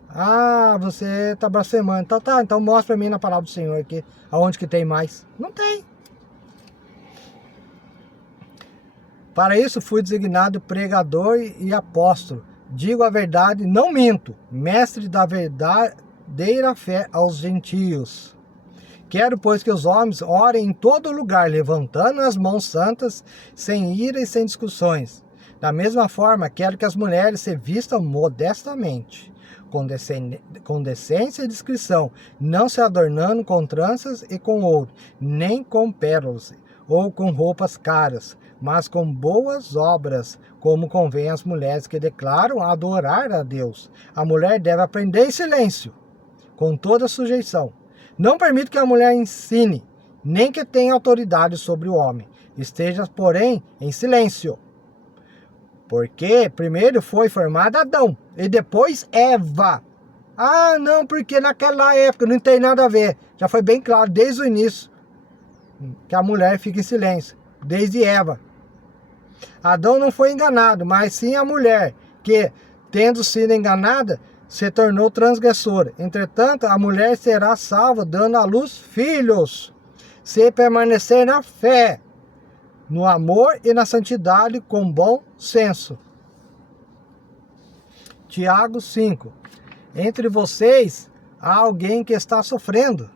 Ah, você tá blasfemando. Então tá, então mostra para mim na palavra do Senhor aqui. Aonde que tem mais? Não tem. Para isso fui designado pregador e apóstolo. Digo a verdade, não minto. Mestre da verdadeira fé aos gentios. Quero, pois, que os homens orem em todo lugar, levantando as mãos santas, sem ira e sem discussões. Da mesma forma, quero que as mulheres se vistam modestamente, com decência e discrição, não se adornando com tranças e com ouro, nem com pérolas, ou com roupas caras, mas com boas obras, como convém às mulheres que declaram adorar a Deus. A mulher deve aprender em silêncio, com toda sujeição. Não permito que a mulher ensine, nem que tenha autoridade sobre o homem. Esteja, porém, em silêncio. Porque primeiro foi formado Adão, e depois Eva. Ah, não, porque naquela época não tem nada a ver. Já foi bem claro desde o início que a mulher fica em silêncio, desde Eva. Adão não foi enganado, mas sim a mulher, que, tendo sido enganada, se tornou transgressora. Entretanto, a mulher será salva, dando à luz filhos, se permanecer na fé, no amor e na santidade, com bom senso. Tiago 5. Entre vocês há alguém que está sofrendo,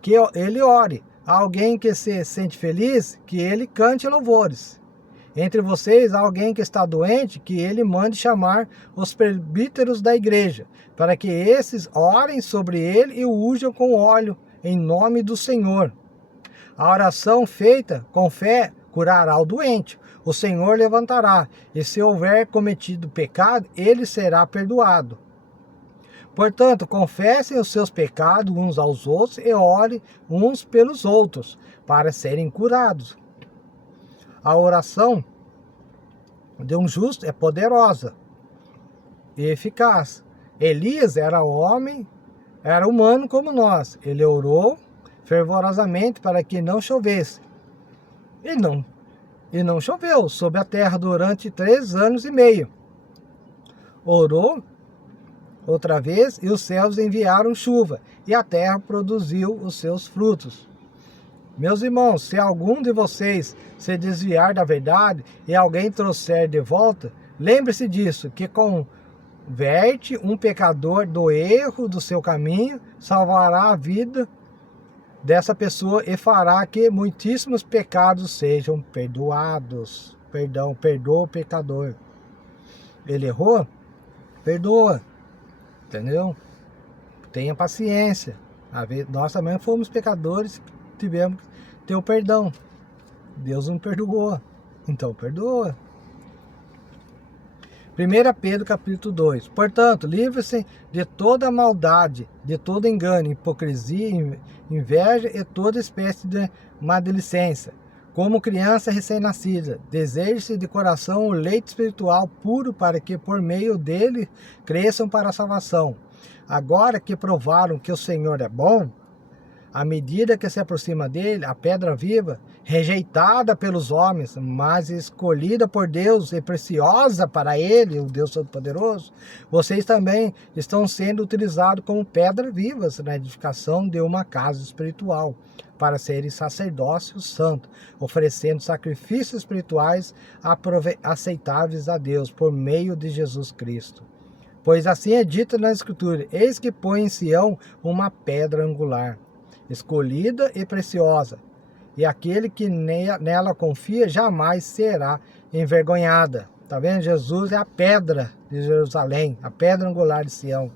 que ele ore. Há alguém que se sente feliz, que ele cante louvores. Entre vocês há alguém que está doente, que ele mande chamar os presbíteros da igreja, para que esses orem sobre ele e o unjam com óleo, em nome do Senhor. A oração feita com fé curará o doente. O Senhor levantará, e se houver cometido pecado, ele será perdoado. Portanto, confessem os seus pecados uns aos outros e orem uns pelos outros, para serem curados. A oração de um justo é poderosa e eficaz. Elias era homem, era humano como nós. Ele orou fervorosamente para que não chovesse. E não choveu sobre a terra durante 3 anos e meio. Orou outra vez e os céus enviaram chuva, e a terra produziu os seus frutos. Meus irmãos, se algum de vocês se desviar da verdade e alguém trouxer de volta, lembre-se disso, que converte um pecador do erro do seu caminho, salvará a vida dessa pessoa e fará que muitíssimos pecados sejam perdoados. Perdoa o pecador. Ele errou? Perdoa. Entendeu? Tenha paciência. Nós também fomos pecadores, tivemos que ter o perdão. Deus não perdoou, então perdoa. 1 Pedro capítulo 2. Portanto, livre-se de toda maldade, de todo engano, hipocrisia, inveja e toda espécie de maledicência. Como criança recém-nascida, deseje-se de coração o leite espiritual puro, para que por meio dele cresçam para a salvação. Agora que provaram que o Senhor é bom, à medida que se aproxima dele, a pedra viva, rejeitada pelos homens, mas escolhida por Deus e preciosa para ele, o Deus Todo-Poderoso, vocês também estão sendo utilizados como pedras vivas na edificação de uma casa espiritual, para serem sacerdócio santo, oferecendo sacrifícios espirituais aceitáveis a Deus por meio de Jesus Cristo. Pois assim é dito na Escritura: eis que põe em Sião uma pedra angular, escolhida e preciosa, e aquele que nela confia jamais será envergonhada. Está vendo? Jesus é a pedra de Jerusalém, a pedra angular de Sião.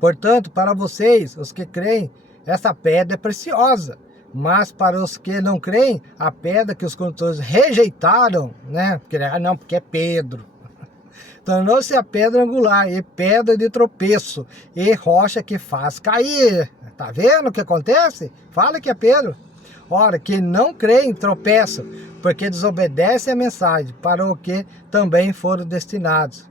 Portanto, para vocês, os que creem, essa pedra é preciosa. Mas para os que não creem, a pedra que os construtores rejeitaram, né? Porque é Pedro. Tornou-se a pedra angular e pedra de tropeço e rocha que faz cair. Tá vendo o que acontece? Fala que é Pedro. Ora, que não creem tropeçam, porque desobedecem a mensagem, para o que também foram destinados.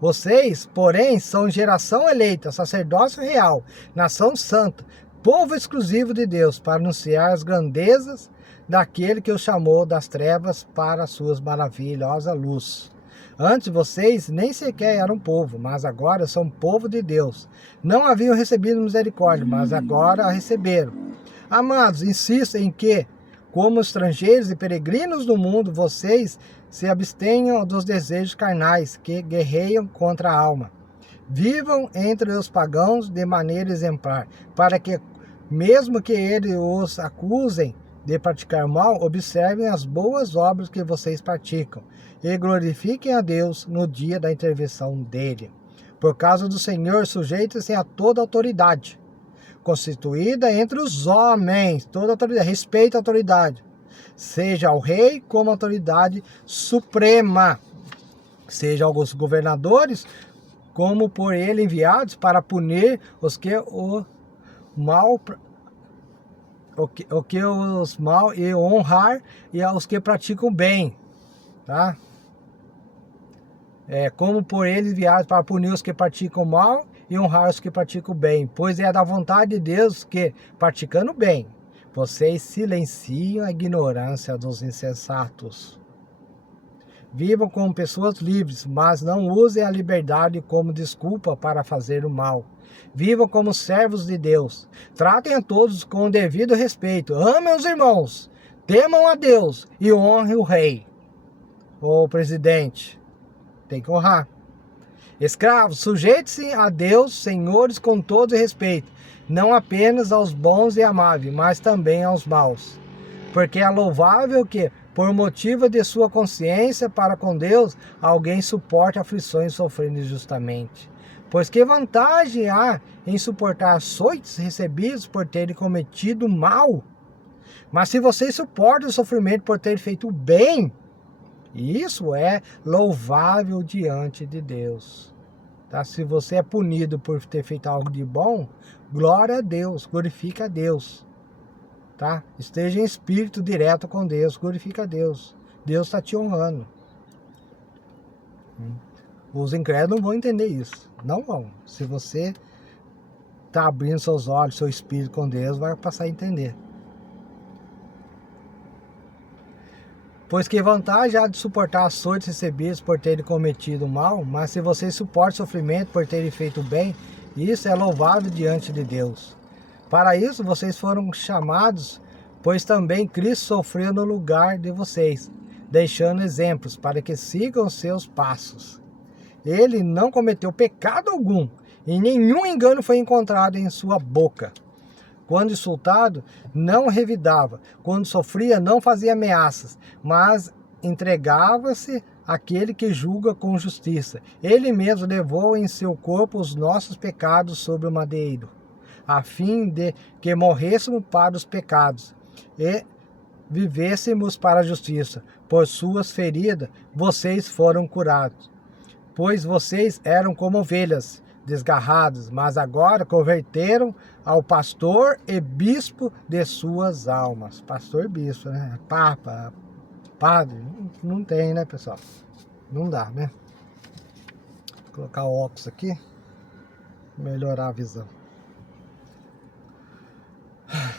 Vocês, porém, são geração eleita, sacerdócio real, nação santa, povo exclusivo de Deus, para anunciar as grandezas daquele que os chamou das trevas para a sua maravilhosa luz. Antes vocês nem sequer eram povo, mas agora são povo de Deus. Não haviam recebido misericórdia, mas agora a receberam. Amados, insisto em que, como estrangeiros e peregrinos no mundo, vocês se abstenham dos desejos carnais que guerreiam contra a alma. Vivam entre os pagãos de maneira exemplar, para que, mesmo que eles os acusem de praticar mal, observem as boas obras que vocês praticam e glorifiquem a Deus no dia da intervenção dele. Por causa do Senhor, sujeitem-se a toda autoridade constituída entre os homens, toda autoridade, respeita a autoridade, seja ao rei como autoridade suprema, seja aos governadores como por ele enviados para punir os que o mal os mal e honrar e aos que praticam bem, tá? Como por ele enviados para punir os que praticam mal e honrar os que praticam bem, pois é da vontade de Deus que, praticando bem, vocês silenciam a ignorância dos insensatos. Vivam como pessoas livres, mas não usem a liberdade como desculpa para fazer o mal. Vivam como servos de Deus. Tratem a todos com o devido respeito. Amem os irmãos. Temam a Deus e honrem o rei. O presidente. Tem que honrar. Escravos, sujeitem-se a Deus, senhores, com todo respeito. Não apenas aos bons e amáveis, mas também aos maus. Porque é louvável que, por motivo de sua consciência para com Deus, alguém suporte aflições sofrendo injustamente. Pois que vantagem há em suportar açoites recebidos por terem cometido mal? Mas se vocês suportam o sofrimento por terem feito bem, isso é louvável diante de Deus. Tá? Se você é punido por ter feito algo de bom, glória a Deus, glorifica a Deus. Tá? Esteja em espírito direto com Deus, glorifica a Deus. Deus está te honrando. Os incrédulos não vão entender isso. Não vão. Se você está abrindo seus olhos, seu espírito com Deus, vai passar a entender. Pois que vantagem há de suportar açoites recebidos por terem cometido mal, mas se vocês suportam sofrimento por terem feito bem, isso é louvável diante de Deus. Para isso vocês foram chamados, pois também Cristo sofreu no lugar de vocês, deixando exemplos para que sigam seus passos. Ele não cometeu pecado algum, e nenhum engano foi encontrado em sua boca. Quando insultado, não revidava. Quando sofria, não fazia ameaças, mas entregava-se àquele que julga com justiça. Ele mesmo levou em seu corpo os nossos pecados sobre o madeiro, a fim de que morrêssemos para os pecados e vivêssemos para a justiça. Por suas feridas, vocês foram curados. Pois vocês eram como ovelhas desgarradas, mas agora converteram ao pastor e bispo de suas almas. Pastor e bispo, né? Papa, padre, não tem, né, pessoal? Não dá, né? Vou colocar o óculos aqui, melhorar a visão.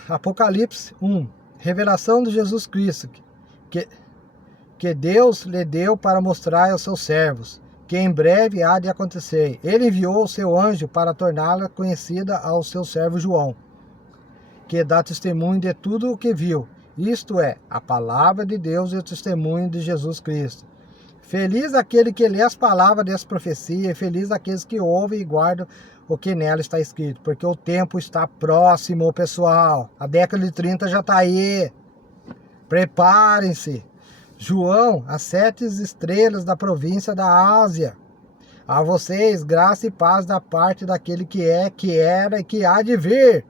Apocalipse 1. Revelação de Jesus Cristo, que Deus lhe deu para mostrar aos seus servos, que em breve há de acontecer. Ele enviou o seu anjo para torná-la conhecida ao seu servo João, que dá testemunho de tudo o que viu, isto é, a palavra de Deus e o testemunho de Jesus Cristo. Feliz aquele que lê as palavras dessa profecia, e feliz aqueles que ouvem e guardam o que nela está escrito, porque o tempo está próximo, pessoal. A década de 30 já está aí. Preparem-se. João, as 7 estrelas da província da Ásia. A vocês, graça e paz da parte daquele que é, que era e que há de vir,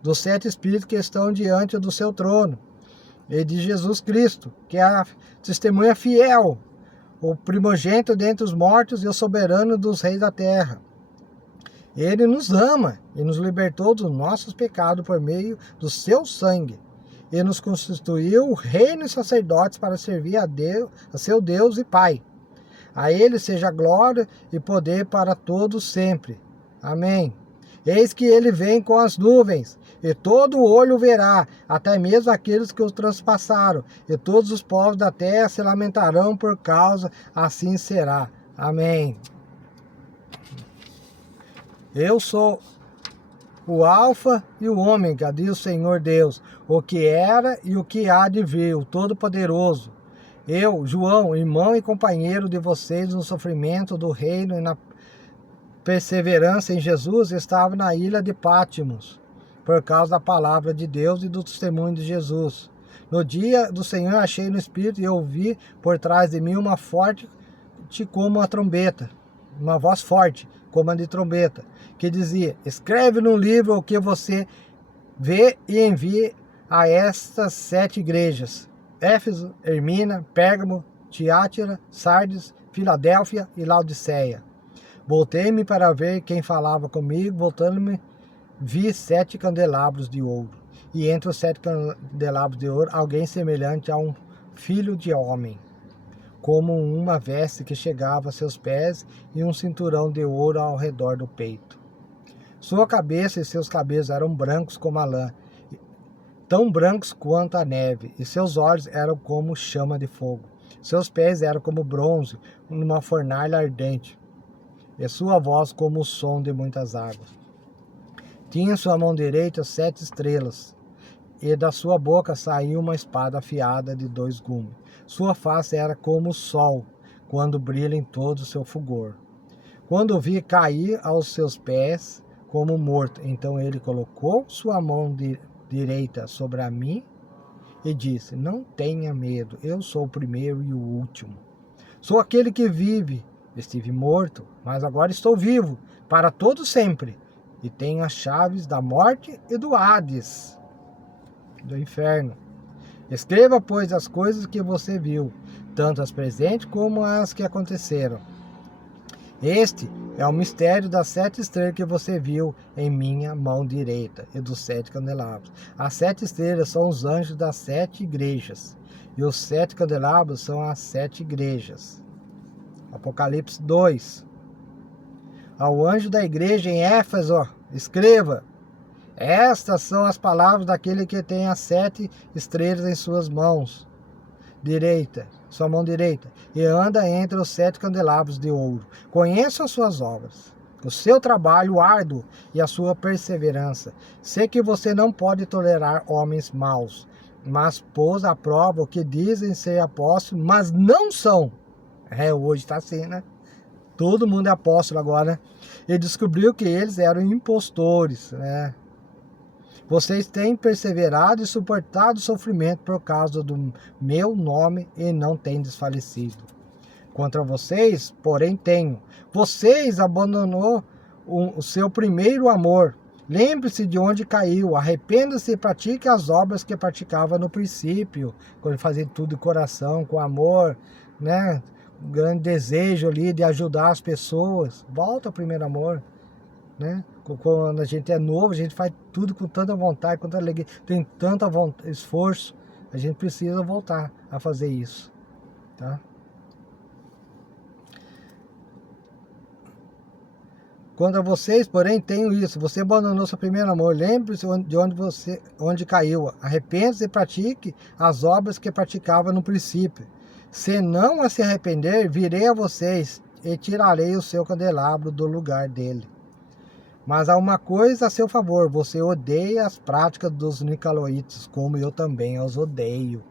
dos 7 espíritos que estão diante do seu trono, e de Jesus Cristo, que é a testemunha fiel, o primogênito dentre os mortos e o soberano dos reis da terra. Ele nos ama e nos libertou dos nossos pecados por meio do seu sangue, e nos constituiu reino e sacerdotes para servir a Deus, a seu Deus e Pai. A ele seja glória e poder para todos sempre. Amém. Eis que ele vem com as nuvens, e todo olho verá, até mesmo aqueles que o transpassaram, e todos os povos da terra se lamentarão por causa, assim será. Amém. Eu sou o Alfa e o Ômega, diz o Senhor Deus, o que era e o que há de vir, o Todo-Poderoso. Eu, João, irmão e companheiro de vocês no sofrimento do reino e na perseverança em Jesus, estava na ilha de Pátimos, por causa da palavra de Deus e do testemunho de Jesus. No dia do Senhor achei no Espírito e ouvi por trás de mim uma forte como uma trombeta, uma voz forte como a de trombeta, que dizia: escreve num livro o que você vê e envie a estas 7 igrejas: Éfeso, Esmirna, Pérgamo, Tiátira, Sardes, Filadélfia e Laodiceia. Voltei-me para ver quem falava comigo. Voltando-me, vi 7 candelabros de ouro, e entre os 7 candelabros de ouro alguém semelhante a um filho de homem, como uma veste que chegava a seus pés e um cinturão de ouro ao redor do peito. Sua cabeça e seus cabelos eram brancos como a lã, tão brancos quanto a neve, e seus olhos eram como chama de fogo. Seus pés eram como bronze numa fornalha ardente, e sua voz como o som de muitas águas. Tinha em sua mão direita 7 estrelas, e da sua boca saía uma espada afiada de 2 gumes. Sua face era como o sol, quando brilha em todo o seu fulgor. Quando o vi, caí aos seus pés como morto. Então ele colocou sua mão direita sobre a mim e disse: não tenha medo, eu sou o primeiro e o último. Sou aquele que vive. Estive morto, mas agora estou vivo, para todo sempre, e tenho as chaves da morte e do Hades, do inferno. Escreva, pois, as coisas que você viu, tanto as presentes como as que aconteceram. Este é o mistério das 7 estrelas que você viu em minha mão direita e dos 7 candelabros. As 7 estrelas são os anjos das 7 igrejas, e os 7 candelabros são as 7 igrejas. Apocalipse 2. Ao anjo da igreja em Éfeso, escreva: estas são as palavras daquele que tem as 7 estrelas em suas mãos direita, sua mão direita, e anda entre os 7 candelabros de ouro. Conheço as suas obras, o seu trabalho árduo e a sua perseverança. Sei que você não pode tolerar homens maus, mas pôs à prova o que dizem ser apóstolos, mas não são. Hoje está assim, né? Todo mundo é apóstolo agora, né? E descobriu que eles eram impostores, né? Vocês têm perseverado e suportado o sofrimento por causa do meu nome e não têm desfalecido. Contra vocês, porém, tenho. Vocês abandonou o seu primeiro amor. Lembre-se de onde caiu, arrependa-se e pratique as obras que praticava no princípio, quando fazia tudo de coração, com amor, né? Um grande desejo ali de ajudar as pessoas. Volta ao primeiro amor, né? Quando a gente é novo, a gente faz tudo com tanta vontade, com tanta alegria, tem tanto esforço. A gente precisa voltar a fazer isso, tá? Contra vocês, porém, tenho isso: você abandonou seu primeiro amor. Lembre-se de onde caiu. Arrependa-se e pratique as obras que praticava no princípio. Se não se arrepender, virei a vocês e tirarei o seu candelabro do lugar dele. Mas há uma coisa a seu favor: você odeia as práticas dos nicolaítas, como eu também os odeio.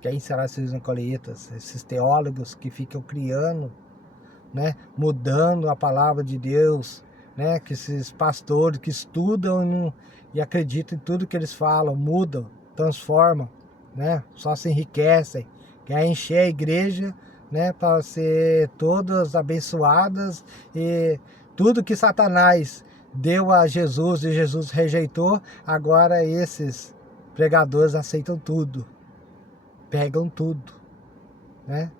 Quem serão esses nicolaítas? Esses teólogos que ficam criando, né, mudando a palavra de Deus, né, que esses pastores que estudam e acreditam em tudo que eles falam, mudam, transformam, né, só se enriquecem, quer encher a igreja, né, para ser todas abençoadas, e tudo que Satanás deu a Jesus e Jesus rejeitou, agora esses pregadores aceitam tudo, pegam tudo, né?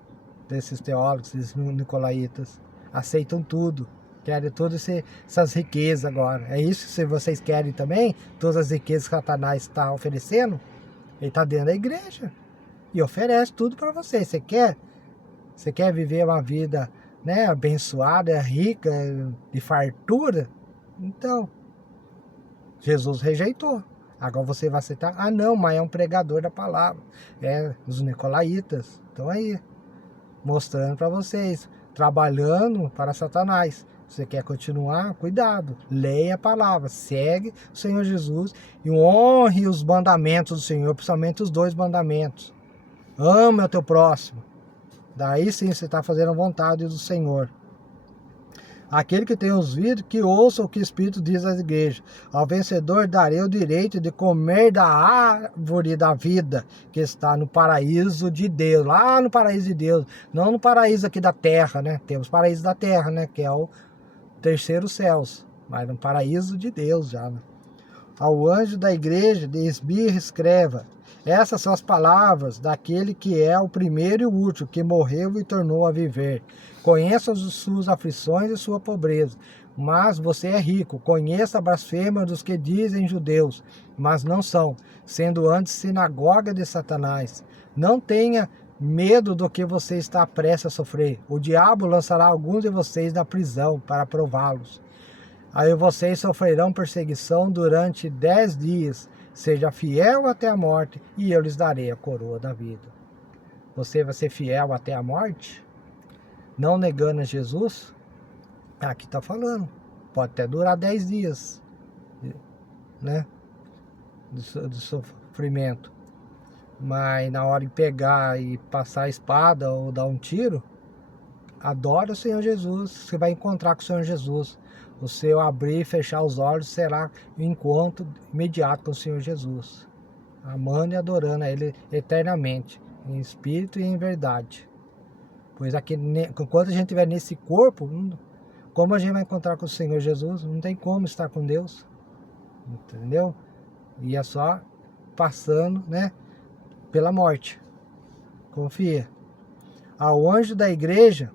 Desses teólogos, esses nicolaítas, aceitam tudo, querem todas essas riquezas agora. É isso que vocês querem também? Todas as riquezas que Satanás está oferecendo? Ele está dentro da igreja e oferece tudo para você. Você quer? Você quer viver uma vida, né, abençoada, rica, de fartura? Então, Jesus rejeitou. Agora você vai aceitar? Ah, não, mas é um pregador da palavra. É, os nicolaítas. Então aí, mostrando para vocês, trabalhando para Satanás. Você quer continuar? Cuidado, leia a palavra, segue o Senhor Jesus e honre os mandamentos do Senhor, principalmente os 2 mandamentos. Ama o teu próximo. Daí sim você está fazendo a vontade do Senhor. Aquele que tem os ouvidos, que ouça o que o Espírito diz às igrejas. Ao vencedor darei o direito de comer da árvore da vida, que está no paraíso de Deus. Lá no paraíso de Deus. Não no paraíso aqui da terra, né? Temos paraíso da terra, né? Que é o terceiro céus. Mas no paraíso de Deus já, né? Ao anjo da igreja de Esbirra escreva: essas são as palavras daquele que é o primeiro e o último, que morreu e tornou a viver. Conheça as suas aflições e sua pobreza, mas você é rico. Conheça a blasfêmia dos que dizem judeus, mas não são, sendo antes sinagoga de Satanás. Não tenha medo do que você está prestes a sofrer. O diabo lançará alguns de vocês na prisão para prová-los. Aí vocês sofrerão perseguição durante 10 dias. Seja fiel até a morte, e eu lhes darei a coroa da vida. Você vai ser fiel até a morte? Não negando a Jesus? Aqui está falando. Pode até durar 10 dias, né? De sofrimento. Mas na hora de pegar e passar a espada ou dar um tiro, adore o Senhor Jesus. Você vai encontrar com o Senhor Jesus. O seu abrir e fechar os olhos será um encontro imediato com o Senhor Jesus, amando e adorando a Ele eternamente, em espírito e em verdade. Pois aqui, enquanto a gente estiver nesse corpo, como a gente vai encontrar com o Senhor Jesus? Não tem como estar com Deus, entendeu? E é só passando, né, pela morte. Confia. Ao anjo da igreja,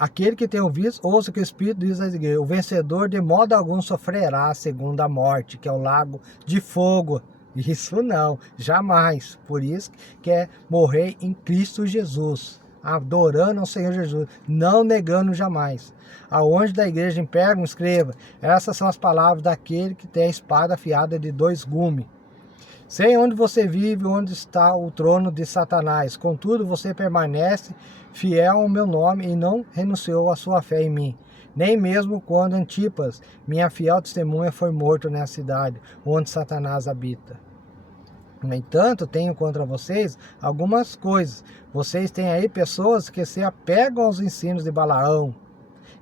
aquele que tem ouvidos, ouça o que o Espírito diz às igrejas. O vencedor de modo algum sofrerá a segunda morte, que é o lago de fogo. Isso não, jamais. Por isso que é morrer em Cristo Jesus, adorando ao Senhor Jesus, não negando jamais. Ao anjo da igreja em Pérgamo escreva: essas são as palavras daquele que tem a espada afiada de 2 gumes. Sei onde você vive, onde está o trono de Satanás. Contudo, você permanece fiel ao meu nome e não renunciou à sua fé em mim. Nem mesmo quando Antipas, minha fiel testemunha, foi morto nessa cidade, onde Satanás habita. No entanto, tenho contra vocês algumas coisas. Vocês têm aí pessoas que se apegam aos ensinos de Balaão,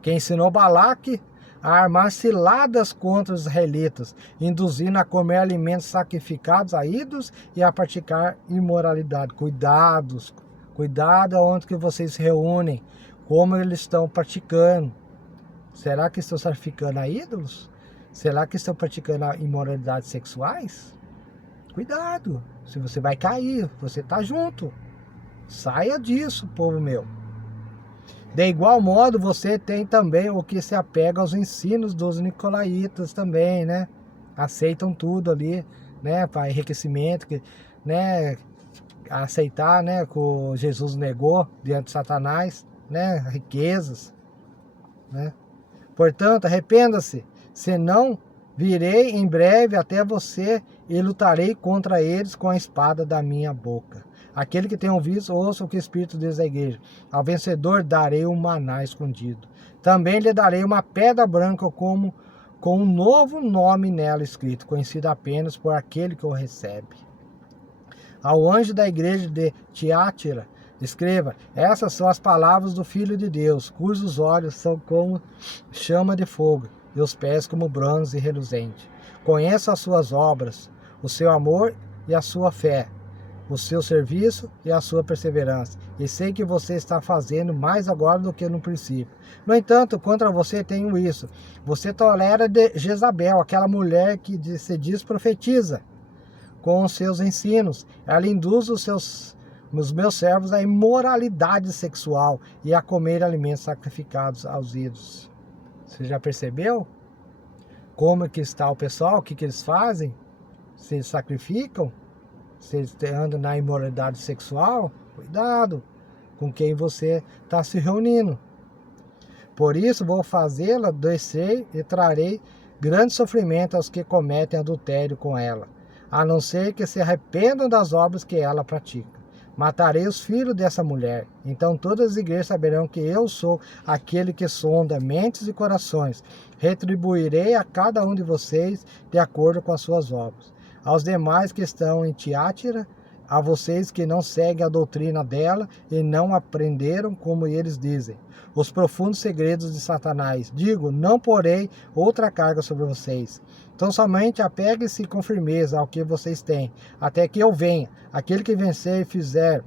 que ensinou Balaque a armar ciladas contra os israelitas, induzindo a comer alimentos sacrificados a ídolos e a praticar imoralidade. Cuidado aonde que vocês se reúnem, como eles estão praticando. Será que estão sacrificando a ídolos? Será que estão praticando imoralidades sexuais? Cuidado, se você vai cair, você está junto. Saia disso, povo meu. De igual modo, você tem também o que se apega aos ensinos dos nicolaítas também, né? Aceitam tudo ali, né? Para enriquecimento, né? Aceitar, né? Que Jesus negou diante de Satanás, né? Riquezas, né? Portanto, arrependa-se, senão virei em breve até você e lutarei contra eles com a espada da minha boca. Aquele que tem ouvidos, ouça o que o Espírito diz à igreja. Ao vencedor darei um maná escondido. Também lhe darei uma pedra branca com um novo nome nela escrito, conhecido apenas por aquele que o recebe. Ao anjo da igreja de Tiátira, escreva: essas são as palavras do Filho de Deus, cujos olhos são como chama de fogo e os pés como bronze reluzente. Conheço as suas obras, o seu amor e a sua fé, o seu serviço e a sua perseverança, e sei que você está fazendo mais agora do que no princípio. No entanto, contra você tenho isso: você tolera Jezabel, aquela mulher que se diz profetiza, com os seus ensinos. Ela induz os meus servos à imoralidade sexual e a comer alimentos sacrificados aos ídolos. Você já percebeu como que está o pessoal? O que eles fazem? Se eles sacrificam? Se eles andam na imoralidade sexual? Cuidado com quem você está se reunindo. Por isso vou fazê-la descer e trarei grande sofrimento aos que cometem adultério com ela, a não ser que se arrependam das obras que ela pratica. Matarei os filhos dessa mulher. Então todas as igrejas saberão que eu sou aquele que sonda mentes e corações. Retribuirei a cada um de vocês de acordo com as suas obras. Aos demais que estão em Tiátira, a vocês que não seguem a doutrina dela e não aprenderam como eles dizem, os profundos segredos de Satanás. Digo, não porei outra carga sobre vocês. Então somente apegue-se com firmeza ao que vocês têm, até que eu venha. Aquele que vencer e fizer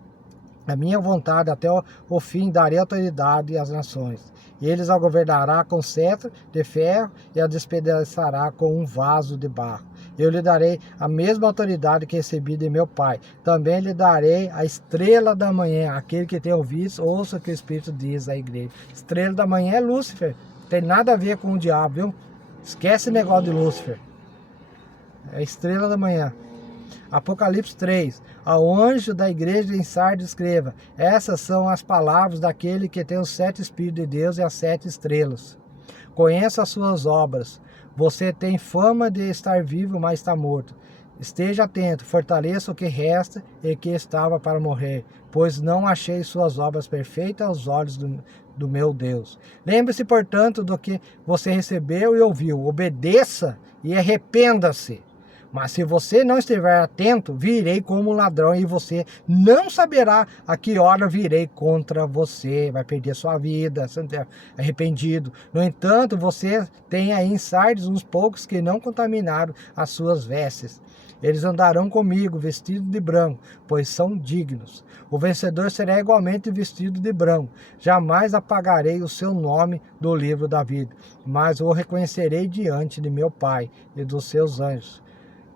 a minha vontade até o fim, darei autoridade às nações. Eles a governará com cetro de ferro e a despedaçará com um vaso de barro. Eu lhe darei a mesma autoridade que recebi de meu Pai. Também lhe darei a estrela da manhã. Aquele que tem ouvidos, ouça o que o Espírito diz à igreja. Estrela da manhã é Lúcifer. Tem nada a ver com o diabo, viu? Esquece o negócio de Lúcifer. É a estrela da manhã. Apocalipse 3. Ao anjo da igreja em Sardes escreva: essas são as palavras daquele que tem os 7 Espíritos de Deus e as 7 estrelas. Conheça as suas obras. Você tem fama de estar vivo, mas está morto. Esteja atento, fortaleça o que resta e que estava para morrer, pois não achei suas obras perfeitas aos olhos do meu Deus. Lembre-se, portanto, do que você recebeu e ouviu. Obedeça e arrependa-se. Mas se você não estiver atento, virei como um ladrão e você não saberá a que hora virei contra você. Vai perder sua vida, arrependido. No entanto, você tem aí em Sardes uns poucos que não contaminaram as suas vestes. Eles andarão comigo vestidos de branco, pois são dignos. O vencedor será igualmente vestido de branco. Jamais apagarei o seu nome do livro da vida, mas o reconhecerei diante de meu Pai e dos seus anjos.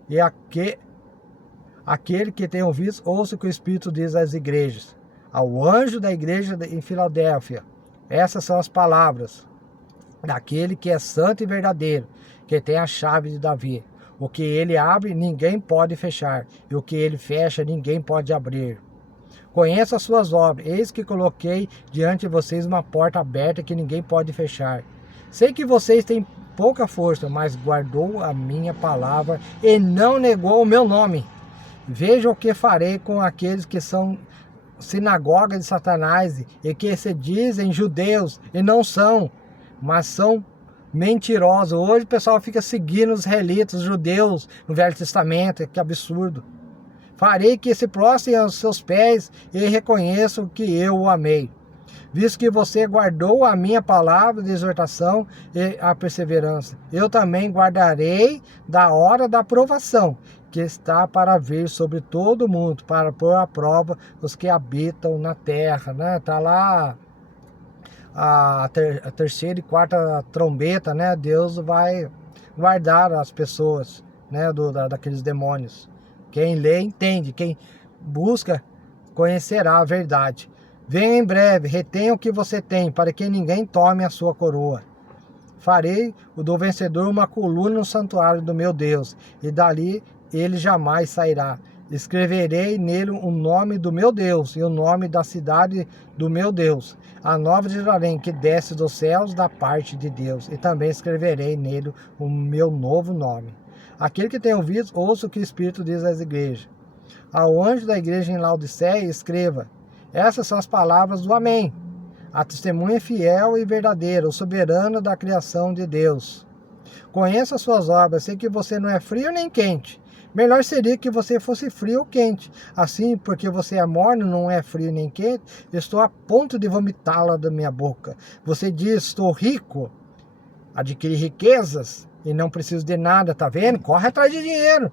E aquele que tem ouvidos, ouça o que o Espírito diz às igrejas. Ao anjo da igreja em Filadélfia, essas são as palavras daquele que é santo e verdadeiro, que tem a chave de Davi. O que ele abre, ninguém pode fechar, e o que ele fecha, ninguém pode abrir. Conheço as suas obras, eis que coloquei diante de vocês uma porta aberta que ninguém pode fechar. Sei que vocês têm pouca força, mas guardou a minha palavra e não negou o meu nome. Veja o que farei com aqueles que são sinagoga de Satanás e que se dizem judeus e não são, mas são mentirosos. Hoje o pessoal fica seguindo os israelitas, os judeus no Velho Testamento, que absurdo. Farei que se prostrem aos seus pés e reconheçam que eu o amei. Visto que você guardou a minha palavra de exortação e a perseverança, eu também guardarei da hora da provação, que está para vir sobre todo o mundo, para pôr à prova os que habitam na terra. Está lá a terceira e quarta trombeta, né? Deus vai guardar as pessoas, né? Daqueles demônios. Quem lê, entende. Quem busca, conhecerá a verdade. Venha em breve, retenha o que você tem, para que ninguém tome a sua coroa. Farei o do vencedor uma coluna no santuário do meu Deus, e dali ele jamais sairá. Escreverei nele o nome do meu Deus e o nome da cidade do meu Deus, a nova Jerusalém que desce dos céus da parte de Deus, e também escreverei nele o meu novo nome. Aquele que tem ouvidos, ouça o que o Espírito diz às igrejas. Ao anjo da igreja em Laodiceia, escreva: essas são as palavras do Amém, a testemunha fiel e verdadeira, o soberano da criação de Deus. Conheço as suas obras, sei que você não é frio nem quente. Melhor seria que você fosse frio ou quente. Assim, porque você é morno, não é frio nem quente, estou a ponto de vomitá-la da minha boca. Você diz: estou rico, adquiri riquezas e não preciso de nada, tá vendo? Corre atrás de dinheiro.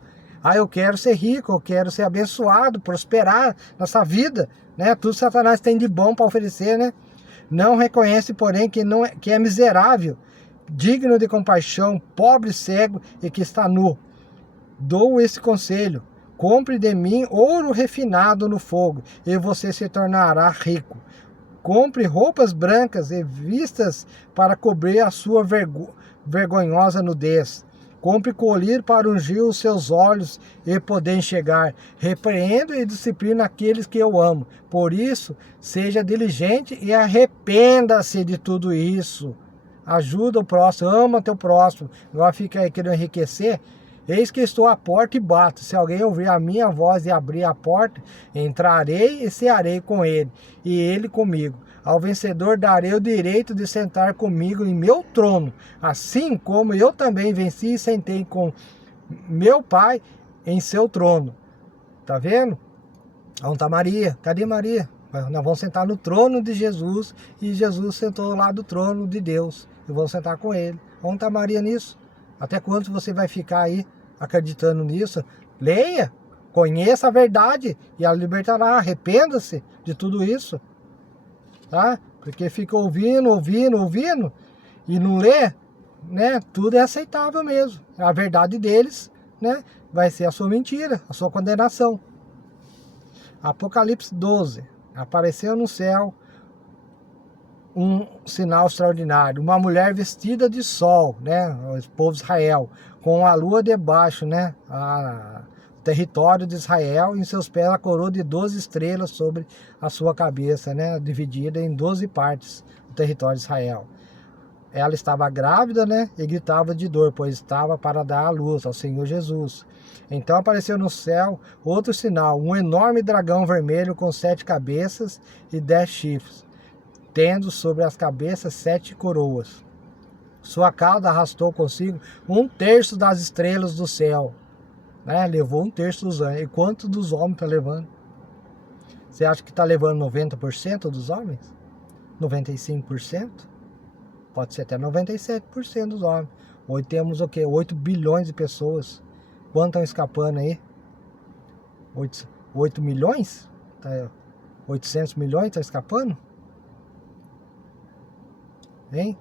Eu quero ser rico, eu quero ser abençoado, prosperar nessa vida, né? Tudo Satanás tem de bom para oferecer, né? Não reconhece, porém, que é miserável, digno de compaixão, pobre, cego e que está nu. Dou esse conselho: compre de mim ouro refinado no fogo, e você se tornará rico. Compre roupas brancas e vistas para cobrir a sua vergonhosa nudez. compre colírio para ungir os seus olhos e poder enxergar. Repreendo e disciplino aqueles que eu amo. Por isso, seja diligente e arrependa-se de tudo isso. Ajuda o próximo, ama teu próximo. Agora fica aí querendo enriquecer. Eis que estou à porta e bato. Se alguém ouvir a minha voz e abrir a porta, entrarei e cearei com ele, e ele comigo. Ao vencedor darei o direito de sentar comigo em meu trono, assim como eu também venci e sentei com meu Pai em seu trono. Tá vendo? Onde está Maria? Cadê Maria? Nós vamos sentar no trono de Jesus, e Jesus sentou lá do trono de Deus, e vamos sentar com ele. Onde está Maria nisso? Até quando você vai ficar aí acreditando nisso? Leia, conheça a verdade e ela libertará. Arrependa-se de tudo isso, tá? Porque fica ouvindo e não lê, né? Tudo é aceitável mesmo. A verdade deles, né? Vai ser a sua mentira, a sua condenação. Apocalipse 12. Apareceu no céu um sinal extraordinário, uma mulher vestida de sol, né? O povo de Israel, com a lua debaixo, né? O território de Israel, em seus pés a coroa de 12 estrelas sobre a sua cabeça, né? Dividida em 12 partes, o território de Israel. Ela estava grávida, né? E gritava de dor, pois estava para dar à luz ao Senhor Jesus. Então apareceu no céu outro sinal, um enorme dragão vermelho com 7 cabeças e 10 chifres, tendo sobre as cabeças 7 coroas. Sua cauda arrastou consigo 1/3 das estrelas do céu, né? Levou 1/3 dos anjos. E quanto dos homens está levando? Você acha que está levando 90% dos homens? 95%? Pode ser até 97% dos homens. Hoje temos o quê? 8 bilhões de pessoas. Quanto estão escapando aí? 8 milhões? 800 milhões estão escapando? Hein?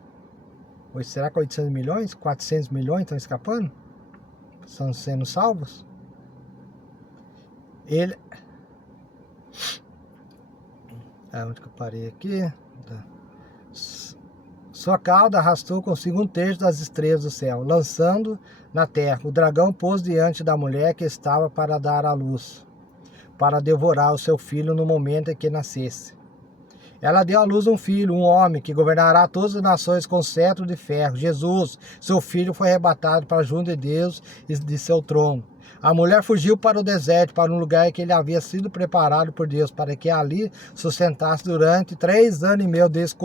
Será que 800 milhões? 400 milhões estão escapando? Estão sendo salvos? Onde que eu parei aqui? Tá. Sua cauda arrastou consigo 1/3 das estrelas do céu, lançando na terra. O dragão pôs diante da mulher que estava para dar à luz, para devorar o seu filho no momento em que nascesse. Ela deu à luz um filho, um homem, que governará todas as nações com cetro de ferro. Jesus, seu filho, foi arrebatado para junto de Deus e de seu trono. A mulher fugiu para o deserto, para um lugar que ele havia sido preparado por Deus, para que ali sustentasse durante 3 anos e meio. Deus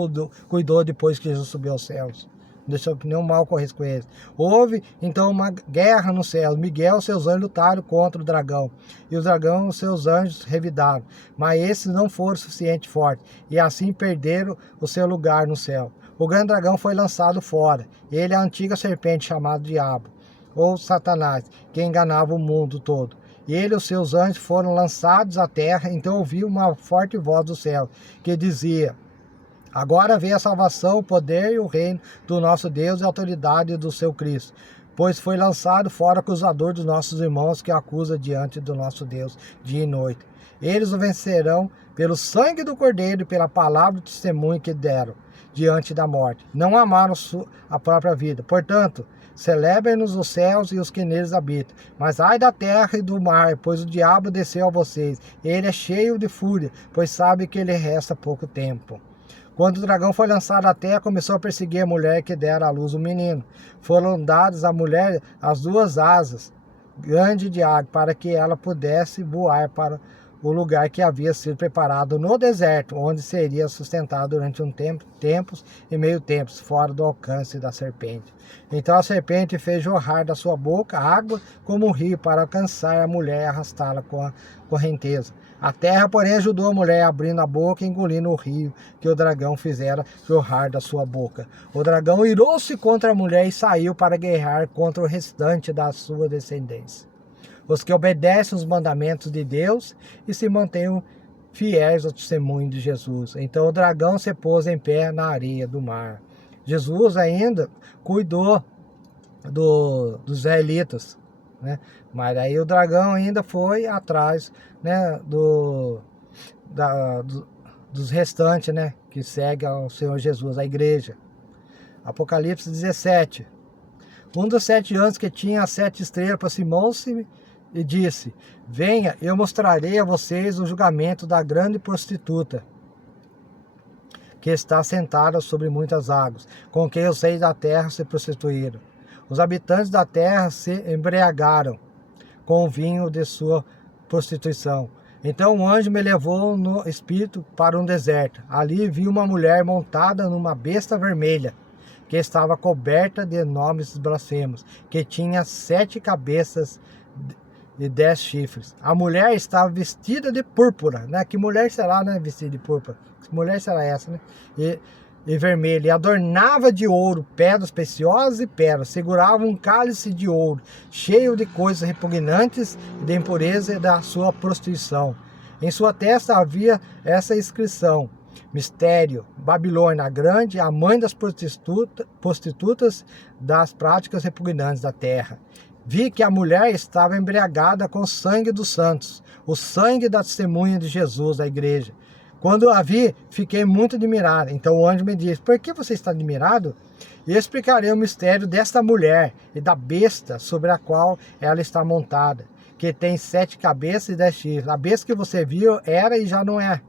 cuidou depois que Jesus subiu aos céus. Não deixou que nenhum mal ocorresse com eles. Houve então uma guerra no céu. Miguel e seus anjos lutaram contra o dragão, e o dragão e seus anjos revidaram. Mas esses não foram suficientemente fortes, e assim perderam o seu lugar no céu. O grande dragão foi lançado fora. Ele é a antiga serpente chamada Diabo, ou Satanás, que enganava o mundo todo. E ele e os seus anjos foram lançados à terra. Então ouviu uma forte voz do céu, que dizia: agora vem a salvação, o poder e o reino do nosso Deus e a autoridade do seu Cristo. Pois foi lançado fora o acusador dos nossos irmãos, que acusa diante do nosso Deus dia e noite. Eles o vencerão pelo sangue do Cordeiro e pela palavra do testemunho que deram diante da morte. Não amaram a própria vida. Portanto, celebrem-nos os céus e os que neles habitam. Mas ai da terra e do mar, pois o diabo desceu a vocês. Ele é cheio de fúria, pois sabe que lhe resta pouco tempo. Quando o dragão foi lançado à terra, começou a perseguir a mulher que dera à luz o menino. Foram dadas à mulher as 2 asas grandes de águia, para que ela pudesse voar para o lugar que havia sido preparado no deserto, onde seria sustentado durante tempos e meio tempos, fora do alcance da serpente. Então a serpente fez jorrar da sua boca água como um rio, para alcançar a mulher e arrastá-la com a correnteza. A terra, porém, ajudou a mulher, abrindo a boca e engolindo o rio que o dragão fizera jorrar da sua boca. O dragão irou-se contra a mulher e saiu para guerrear contra o restante da sua descendência, os que obedecem os mandamentos de Deus e se mantêm fiéis ao testemunho de Jesus. Então o dragão se pôs em pé na areia do mar. Jesus ainda cuidou dos israelitas, né? Mas aí o dragão ainda foi atrás, né, dos restantes, né, que seguem ao Senhor Jesus, a igreja. Apocalipse 17. Um dos 7 anjos que tinha as 7 estrelas aproximou-se e disse: venha, eu mostrarei a vocês o julgamento da grande prostituta, que está sentada sobre muitas águas, com quem os reis da terra se prostituíram. Os habitantes da terra se embriagaram com o vinho de sua prostituição. Então o anjo me levou no espírito para um deserto. Ali vi uma mulher montada numa besta vermelha, que estava coberta de nomes blasfemos, que tinha 7 cabeças e 10 chifres. A mulher estava vestida de púrpura, né? Que mulher será, né? Vestida de púrpura. Que mulher será essa, né? E vermelha, e adornava de ouro, pedras preciosas e pérolas, segurava um cálice de ouro, cheio de coisas repugnantes e de impureza da sua prostituição. Em sua testa havia essa inscrição: Mistério, Babilônia a Grande, a mãe das prostitutas das práticas repugnantes da terra. Vi que a mulher estava embriagada com o sangue dos santos, o sangue da testemunha de Jesus, da igreja. Quando a vi, fiquei muito admirado. Então o anjo me disse: por que você está admirado? E eu explicarei o mistério desta mulher e da besta sobre a qual ela está montada, que tem 7 cabeças e 10 chifres. A besta que você viu era e já não é.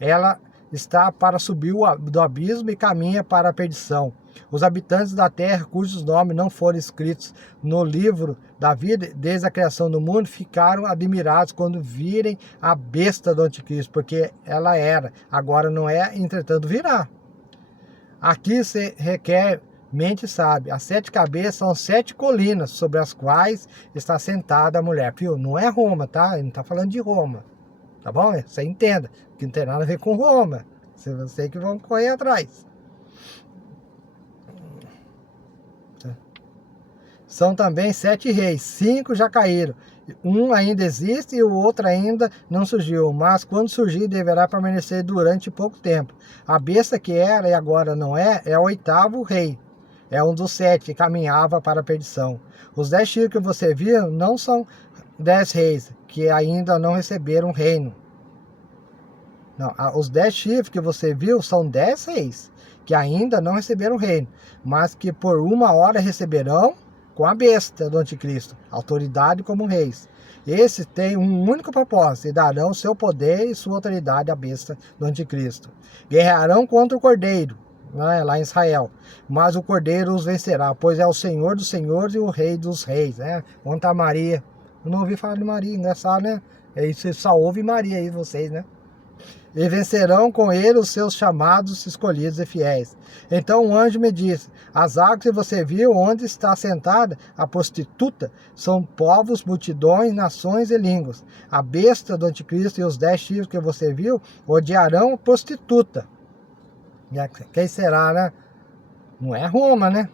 Ela está para subir do abismo e caminha para a perdição. Os habitantes da terra, cujos nomes não foram escritos no livro da vida desde a criação do mundo, ficaram admirados quando virem a besta do anticristo, porque ela era, agora não é, entretanto virá. Aqui se requer mente sábia. As 7 cabeças são 7 colinas sobre as quais está sentada a mulher. Viu? Não é Roma, tá? Ele não está falando de Roma. Tá bom? Você entenda que não tem nada a ver com Roma. Você que vão correr atrás. São também 7 reis, 5 já caíram. Um ainda existe e o outro ainda não surgiu, mas quando surgir deverá permanecer durante pouco tempo. A besta que era e agora não é, é o 8º rei. É um dos 7 que caminhava para a perdição. Os 10 chifres que você viu não são 10 reis, que ainda não receberam reino. Não, os 10 chifres que você viu são 10 reis, que ainda não receberam reino, mas que por 1 hora receberão com a besta do anticristo, autoridade como reis. Esses têm um único propósito, e darão seu poder e sua autoridade à besta do anticristo. Guerrearão contra o cordeiro, né, lá em Israel, mas o cordeiro os vencerá, pois é o Senhor dos senhores e o Rei dos reis. Né? Onde está Maria? Eu não ouvi falar de Maria, engraçado, né? Você só ouve Maria aí, vocês, né? E vencerão com ele os seus chamados, escolhidos e fiéis. Então o anjo me disse: as águas que você viu, onde está sentada a prostituta, são povos, multidões, nações e línguas. A besta do anticristo e os 10 chifres que você viu odiarão a prostituta. Quem será, né? Não é Roma, né?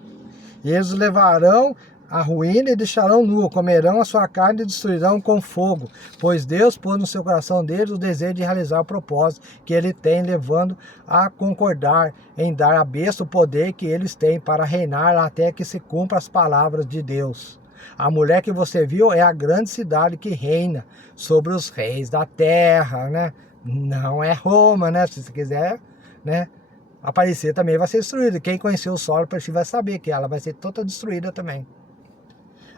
E eles levarão a ruína e deixarão nu, comerão a sua carne e destruirão com fogo, pois Deus pôs no seu coração deles o desejo de realizar o propósito que ele tem, levando a concordar em dar à besta o poder que eles têm para reinar até que se cumpra as palavras de Deus. A mulher que você viu é a grande cidade que reina sobre os reis da terra, né? Não é Roma, né? Se você quiser, né, aparecer, também vai ser destruída. Quem conheceu o solo vai saber que ela vai ser toda destruída também.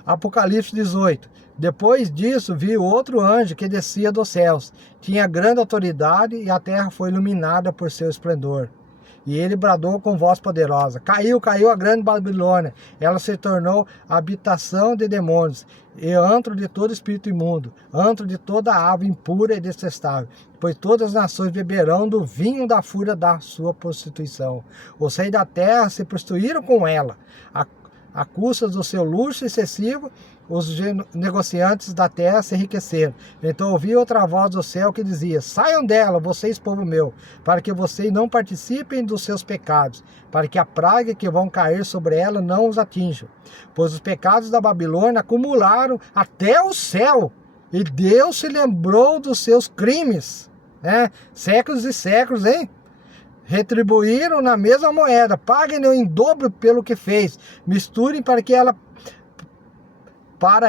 Apocalipse 18. Depois disso, vi outro anjo que descia dos céus. Tinha grande autoridade e a terra foi iluminada por seu esplendor. E ele bradou com voz poderosa: caiu a grande Babilônia. Ela se tornou habitação de demônios e antro de todo espírito imundo, antro de toda ave impura e detestável. Pois todas as nações beberão do vinho da fúria da sua prostituição. Os reis da terra se prostituíram com ela. À custa do seu luxo excessivo, os negociantes da terra se enriqueceram. Então ouvi outra voz do céu que dizia: saiam dela, vocês, povo meu, para que vocês não participem dos seus pecados, para que a praga que vão cair sobre ela não os atinja. Pois os pecados da Babilônia acumularam até o céu, e Deus se lembrou dos seus crimes. Séculos e séculos, hein? Retribuíram na mesma moeda, paguem-no em dobro pelo que fez, misturem para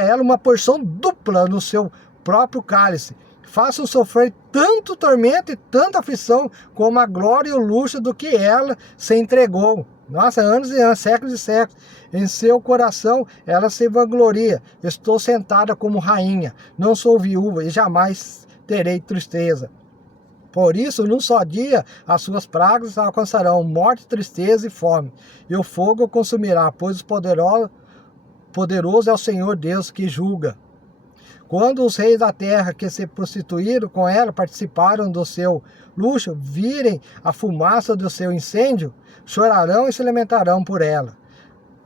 ela uma porção dupla no seu próprio cálice, façam sofrer tanto tormento e tanta aflição como a glória e o luxo do que ela se entregou. Nossa, anos e anos, séculos e séculos. Em seu coração ela se vangloria. Estou sentada como rainha, não sou viúva e jamais terei tristeza. Por isso, num só dia, as suas pragas alcançarão morte, tristeza e fome. E o fogo consumirá, pois o poderoso é o Senhor Deus que julga. Quando os reis da terra que se prostituíram com ela participaram do seu luxo, virem a fumaça do seu incêndio, chorarão e se lamentarão por ela.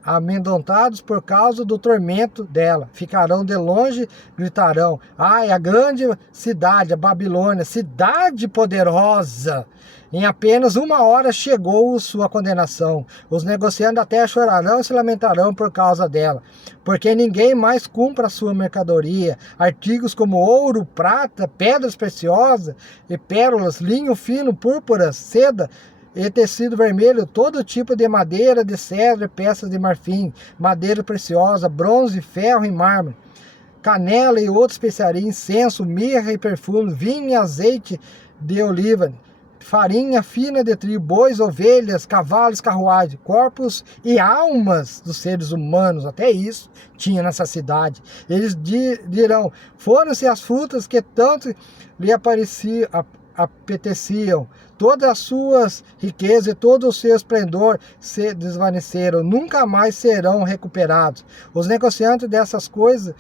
Amedrontados por causa do tormento dela, ficarão de longe, gritarão: ai, a grande cidade, a Babilônia, cidade poderosa! Em apenas 1 hora chegou sua condenação. Os negociantes da terra chorarão e se lamentarão por causa dela, porque ninguém mais compra a sua mercadoria. Artigos como ouro, prata, pedras preciosas e pérolas, linho fino, púrpura, seda e tecido vermelho, todo tipo de madeira, de cedro e peças de marfim, madeira preciosa, bronze, ferro e mármore, canela e outras especiarias, incenso, mirra e perfume, vinho e azeite de oliva, farinha fina de trigo, bois, ovelhas, cavalos, carruagem, corpos e almas dos seres humanos. Até isso tinha nessa cidade. Eles dirão: foram-se as frutas que tanto lhe apeteciam, todas as suas riquezas e todo o seu esplendor se desvaneceram, nunca mais serão recuperados. Os negociantes dessas coisas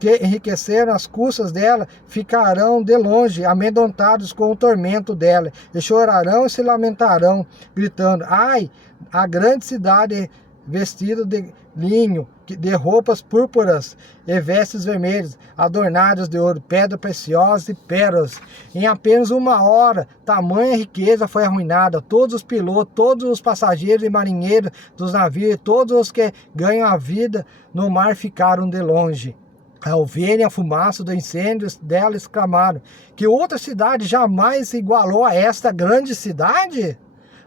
que enriqueceram as custas dela ficarão de longe, amedrontados com o tormento dela, e chorarão e se lamentarão, gritando: ai, a grande cidade vestida de linho, de roupas púrpuras e vestes vermelhas, adornadas de ouro, pedra preciosa e pérolas. Em apenas 1 hora, tamanha riqueza foi arruinada. Todos os pilotos, todos os passageiros e marinheiros dos navios, todos os que ganham a vida no mar ficaram de longe. Ao verem a fumaça do incêndio dela, exclamaram: que outra cidade jamais se igualou a esta grande cidade?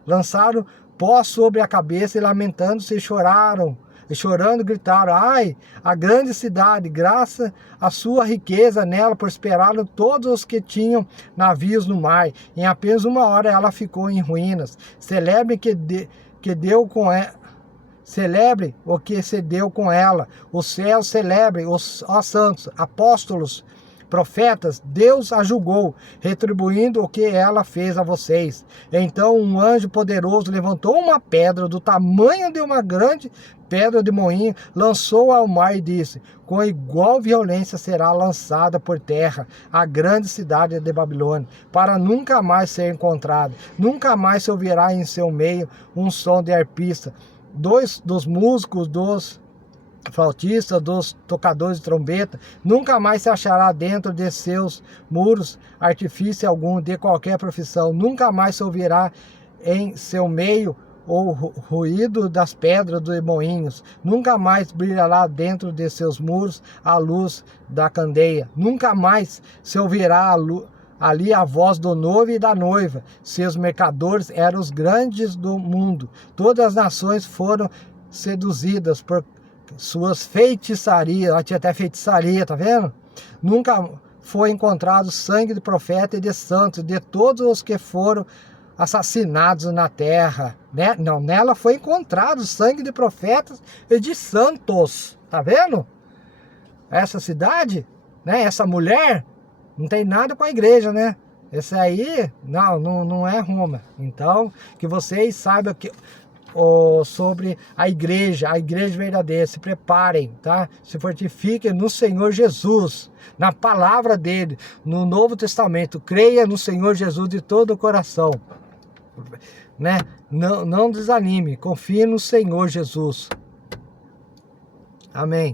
Lançaram pó sobre a cabeça e lamentando-se choraram. E chorando gritaram: ai, a grande cidade, graças à sua riqueza, nela prosperaram todos os que tinham navios no mar. Em apenas 1 hora ela ficou em ruínas. Celebre Celebre o que se deu com ela. O céu celebre os santos, apóstolos, profetas. Deus a julgou, retribuindo o que ela fez a vocês. Então um anjo poderoso levantou uma pedra do tamanho de uma grande pedra de moinho, lançou ao mar e disse: com igual violência será lançada por terra a grande cidade de Babilônia, para nunca mais ser encontrada. Nunca mais se ouvirá em seu meio um som de arpista, dos músicos, dos flautistas, dos tocadores de trombeta. Nunca mais se achará dentro de seus muros artifício algum de qualquer profissão. Nunca mais se ouvirá em seu meio o ruído das pedras dos moinhos. Nunca mais brilhará dentro de seus muros a luz da candeia. Nunca mais se ouvirá ali a voz do noivo e da noiva. Seus mercadores eram os grandes do mundo. Todas as nações foram seduzidas por suas feitiçarias. Ela tinha até feitiçaria, tá vendo? Nunca foi encontrado sangue de profeta e de santos, de todos os que foram assassinados na terra, né? Não, nela foi encontrado sangue de profetas e de santos. Tá vendo? Essa cidade, né? Essa mulher não tem nada com a igreja, né? Esse aí, não é Roma. Então, que vocês saibam que sobre a igreja verdadeira. Se preparem, tá? Se fortifiquem no Senhor Jesus, na palavra dele, no Novo Testamento. Creia no Senhor Jesus de todo o coração, né? Não desanime, confie no Senhor Jesus. Amém.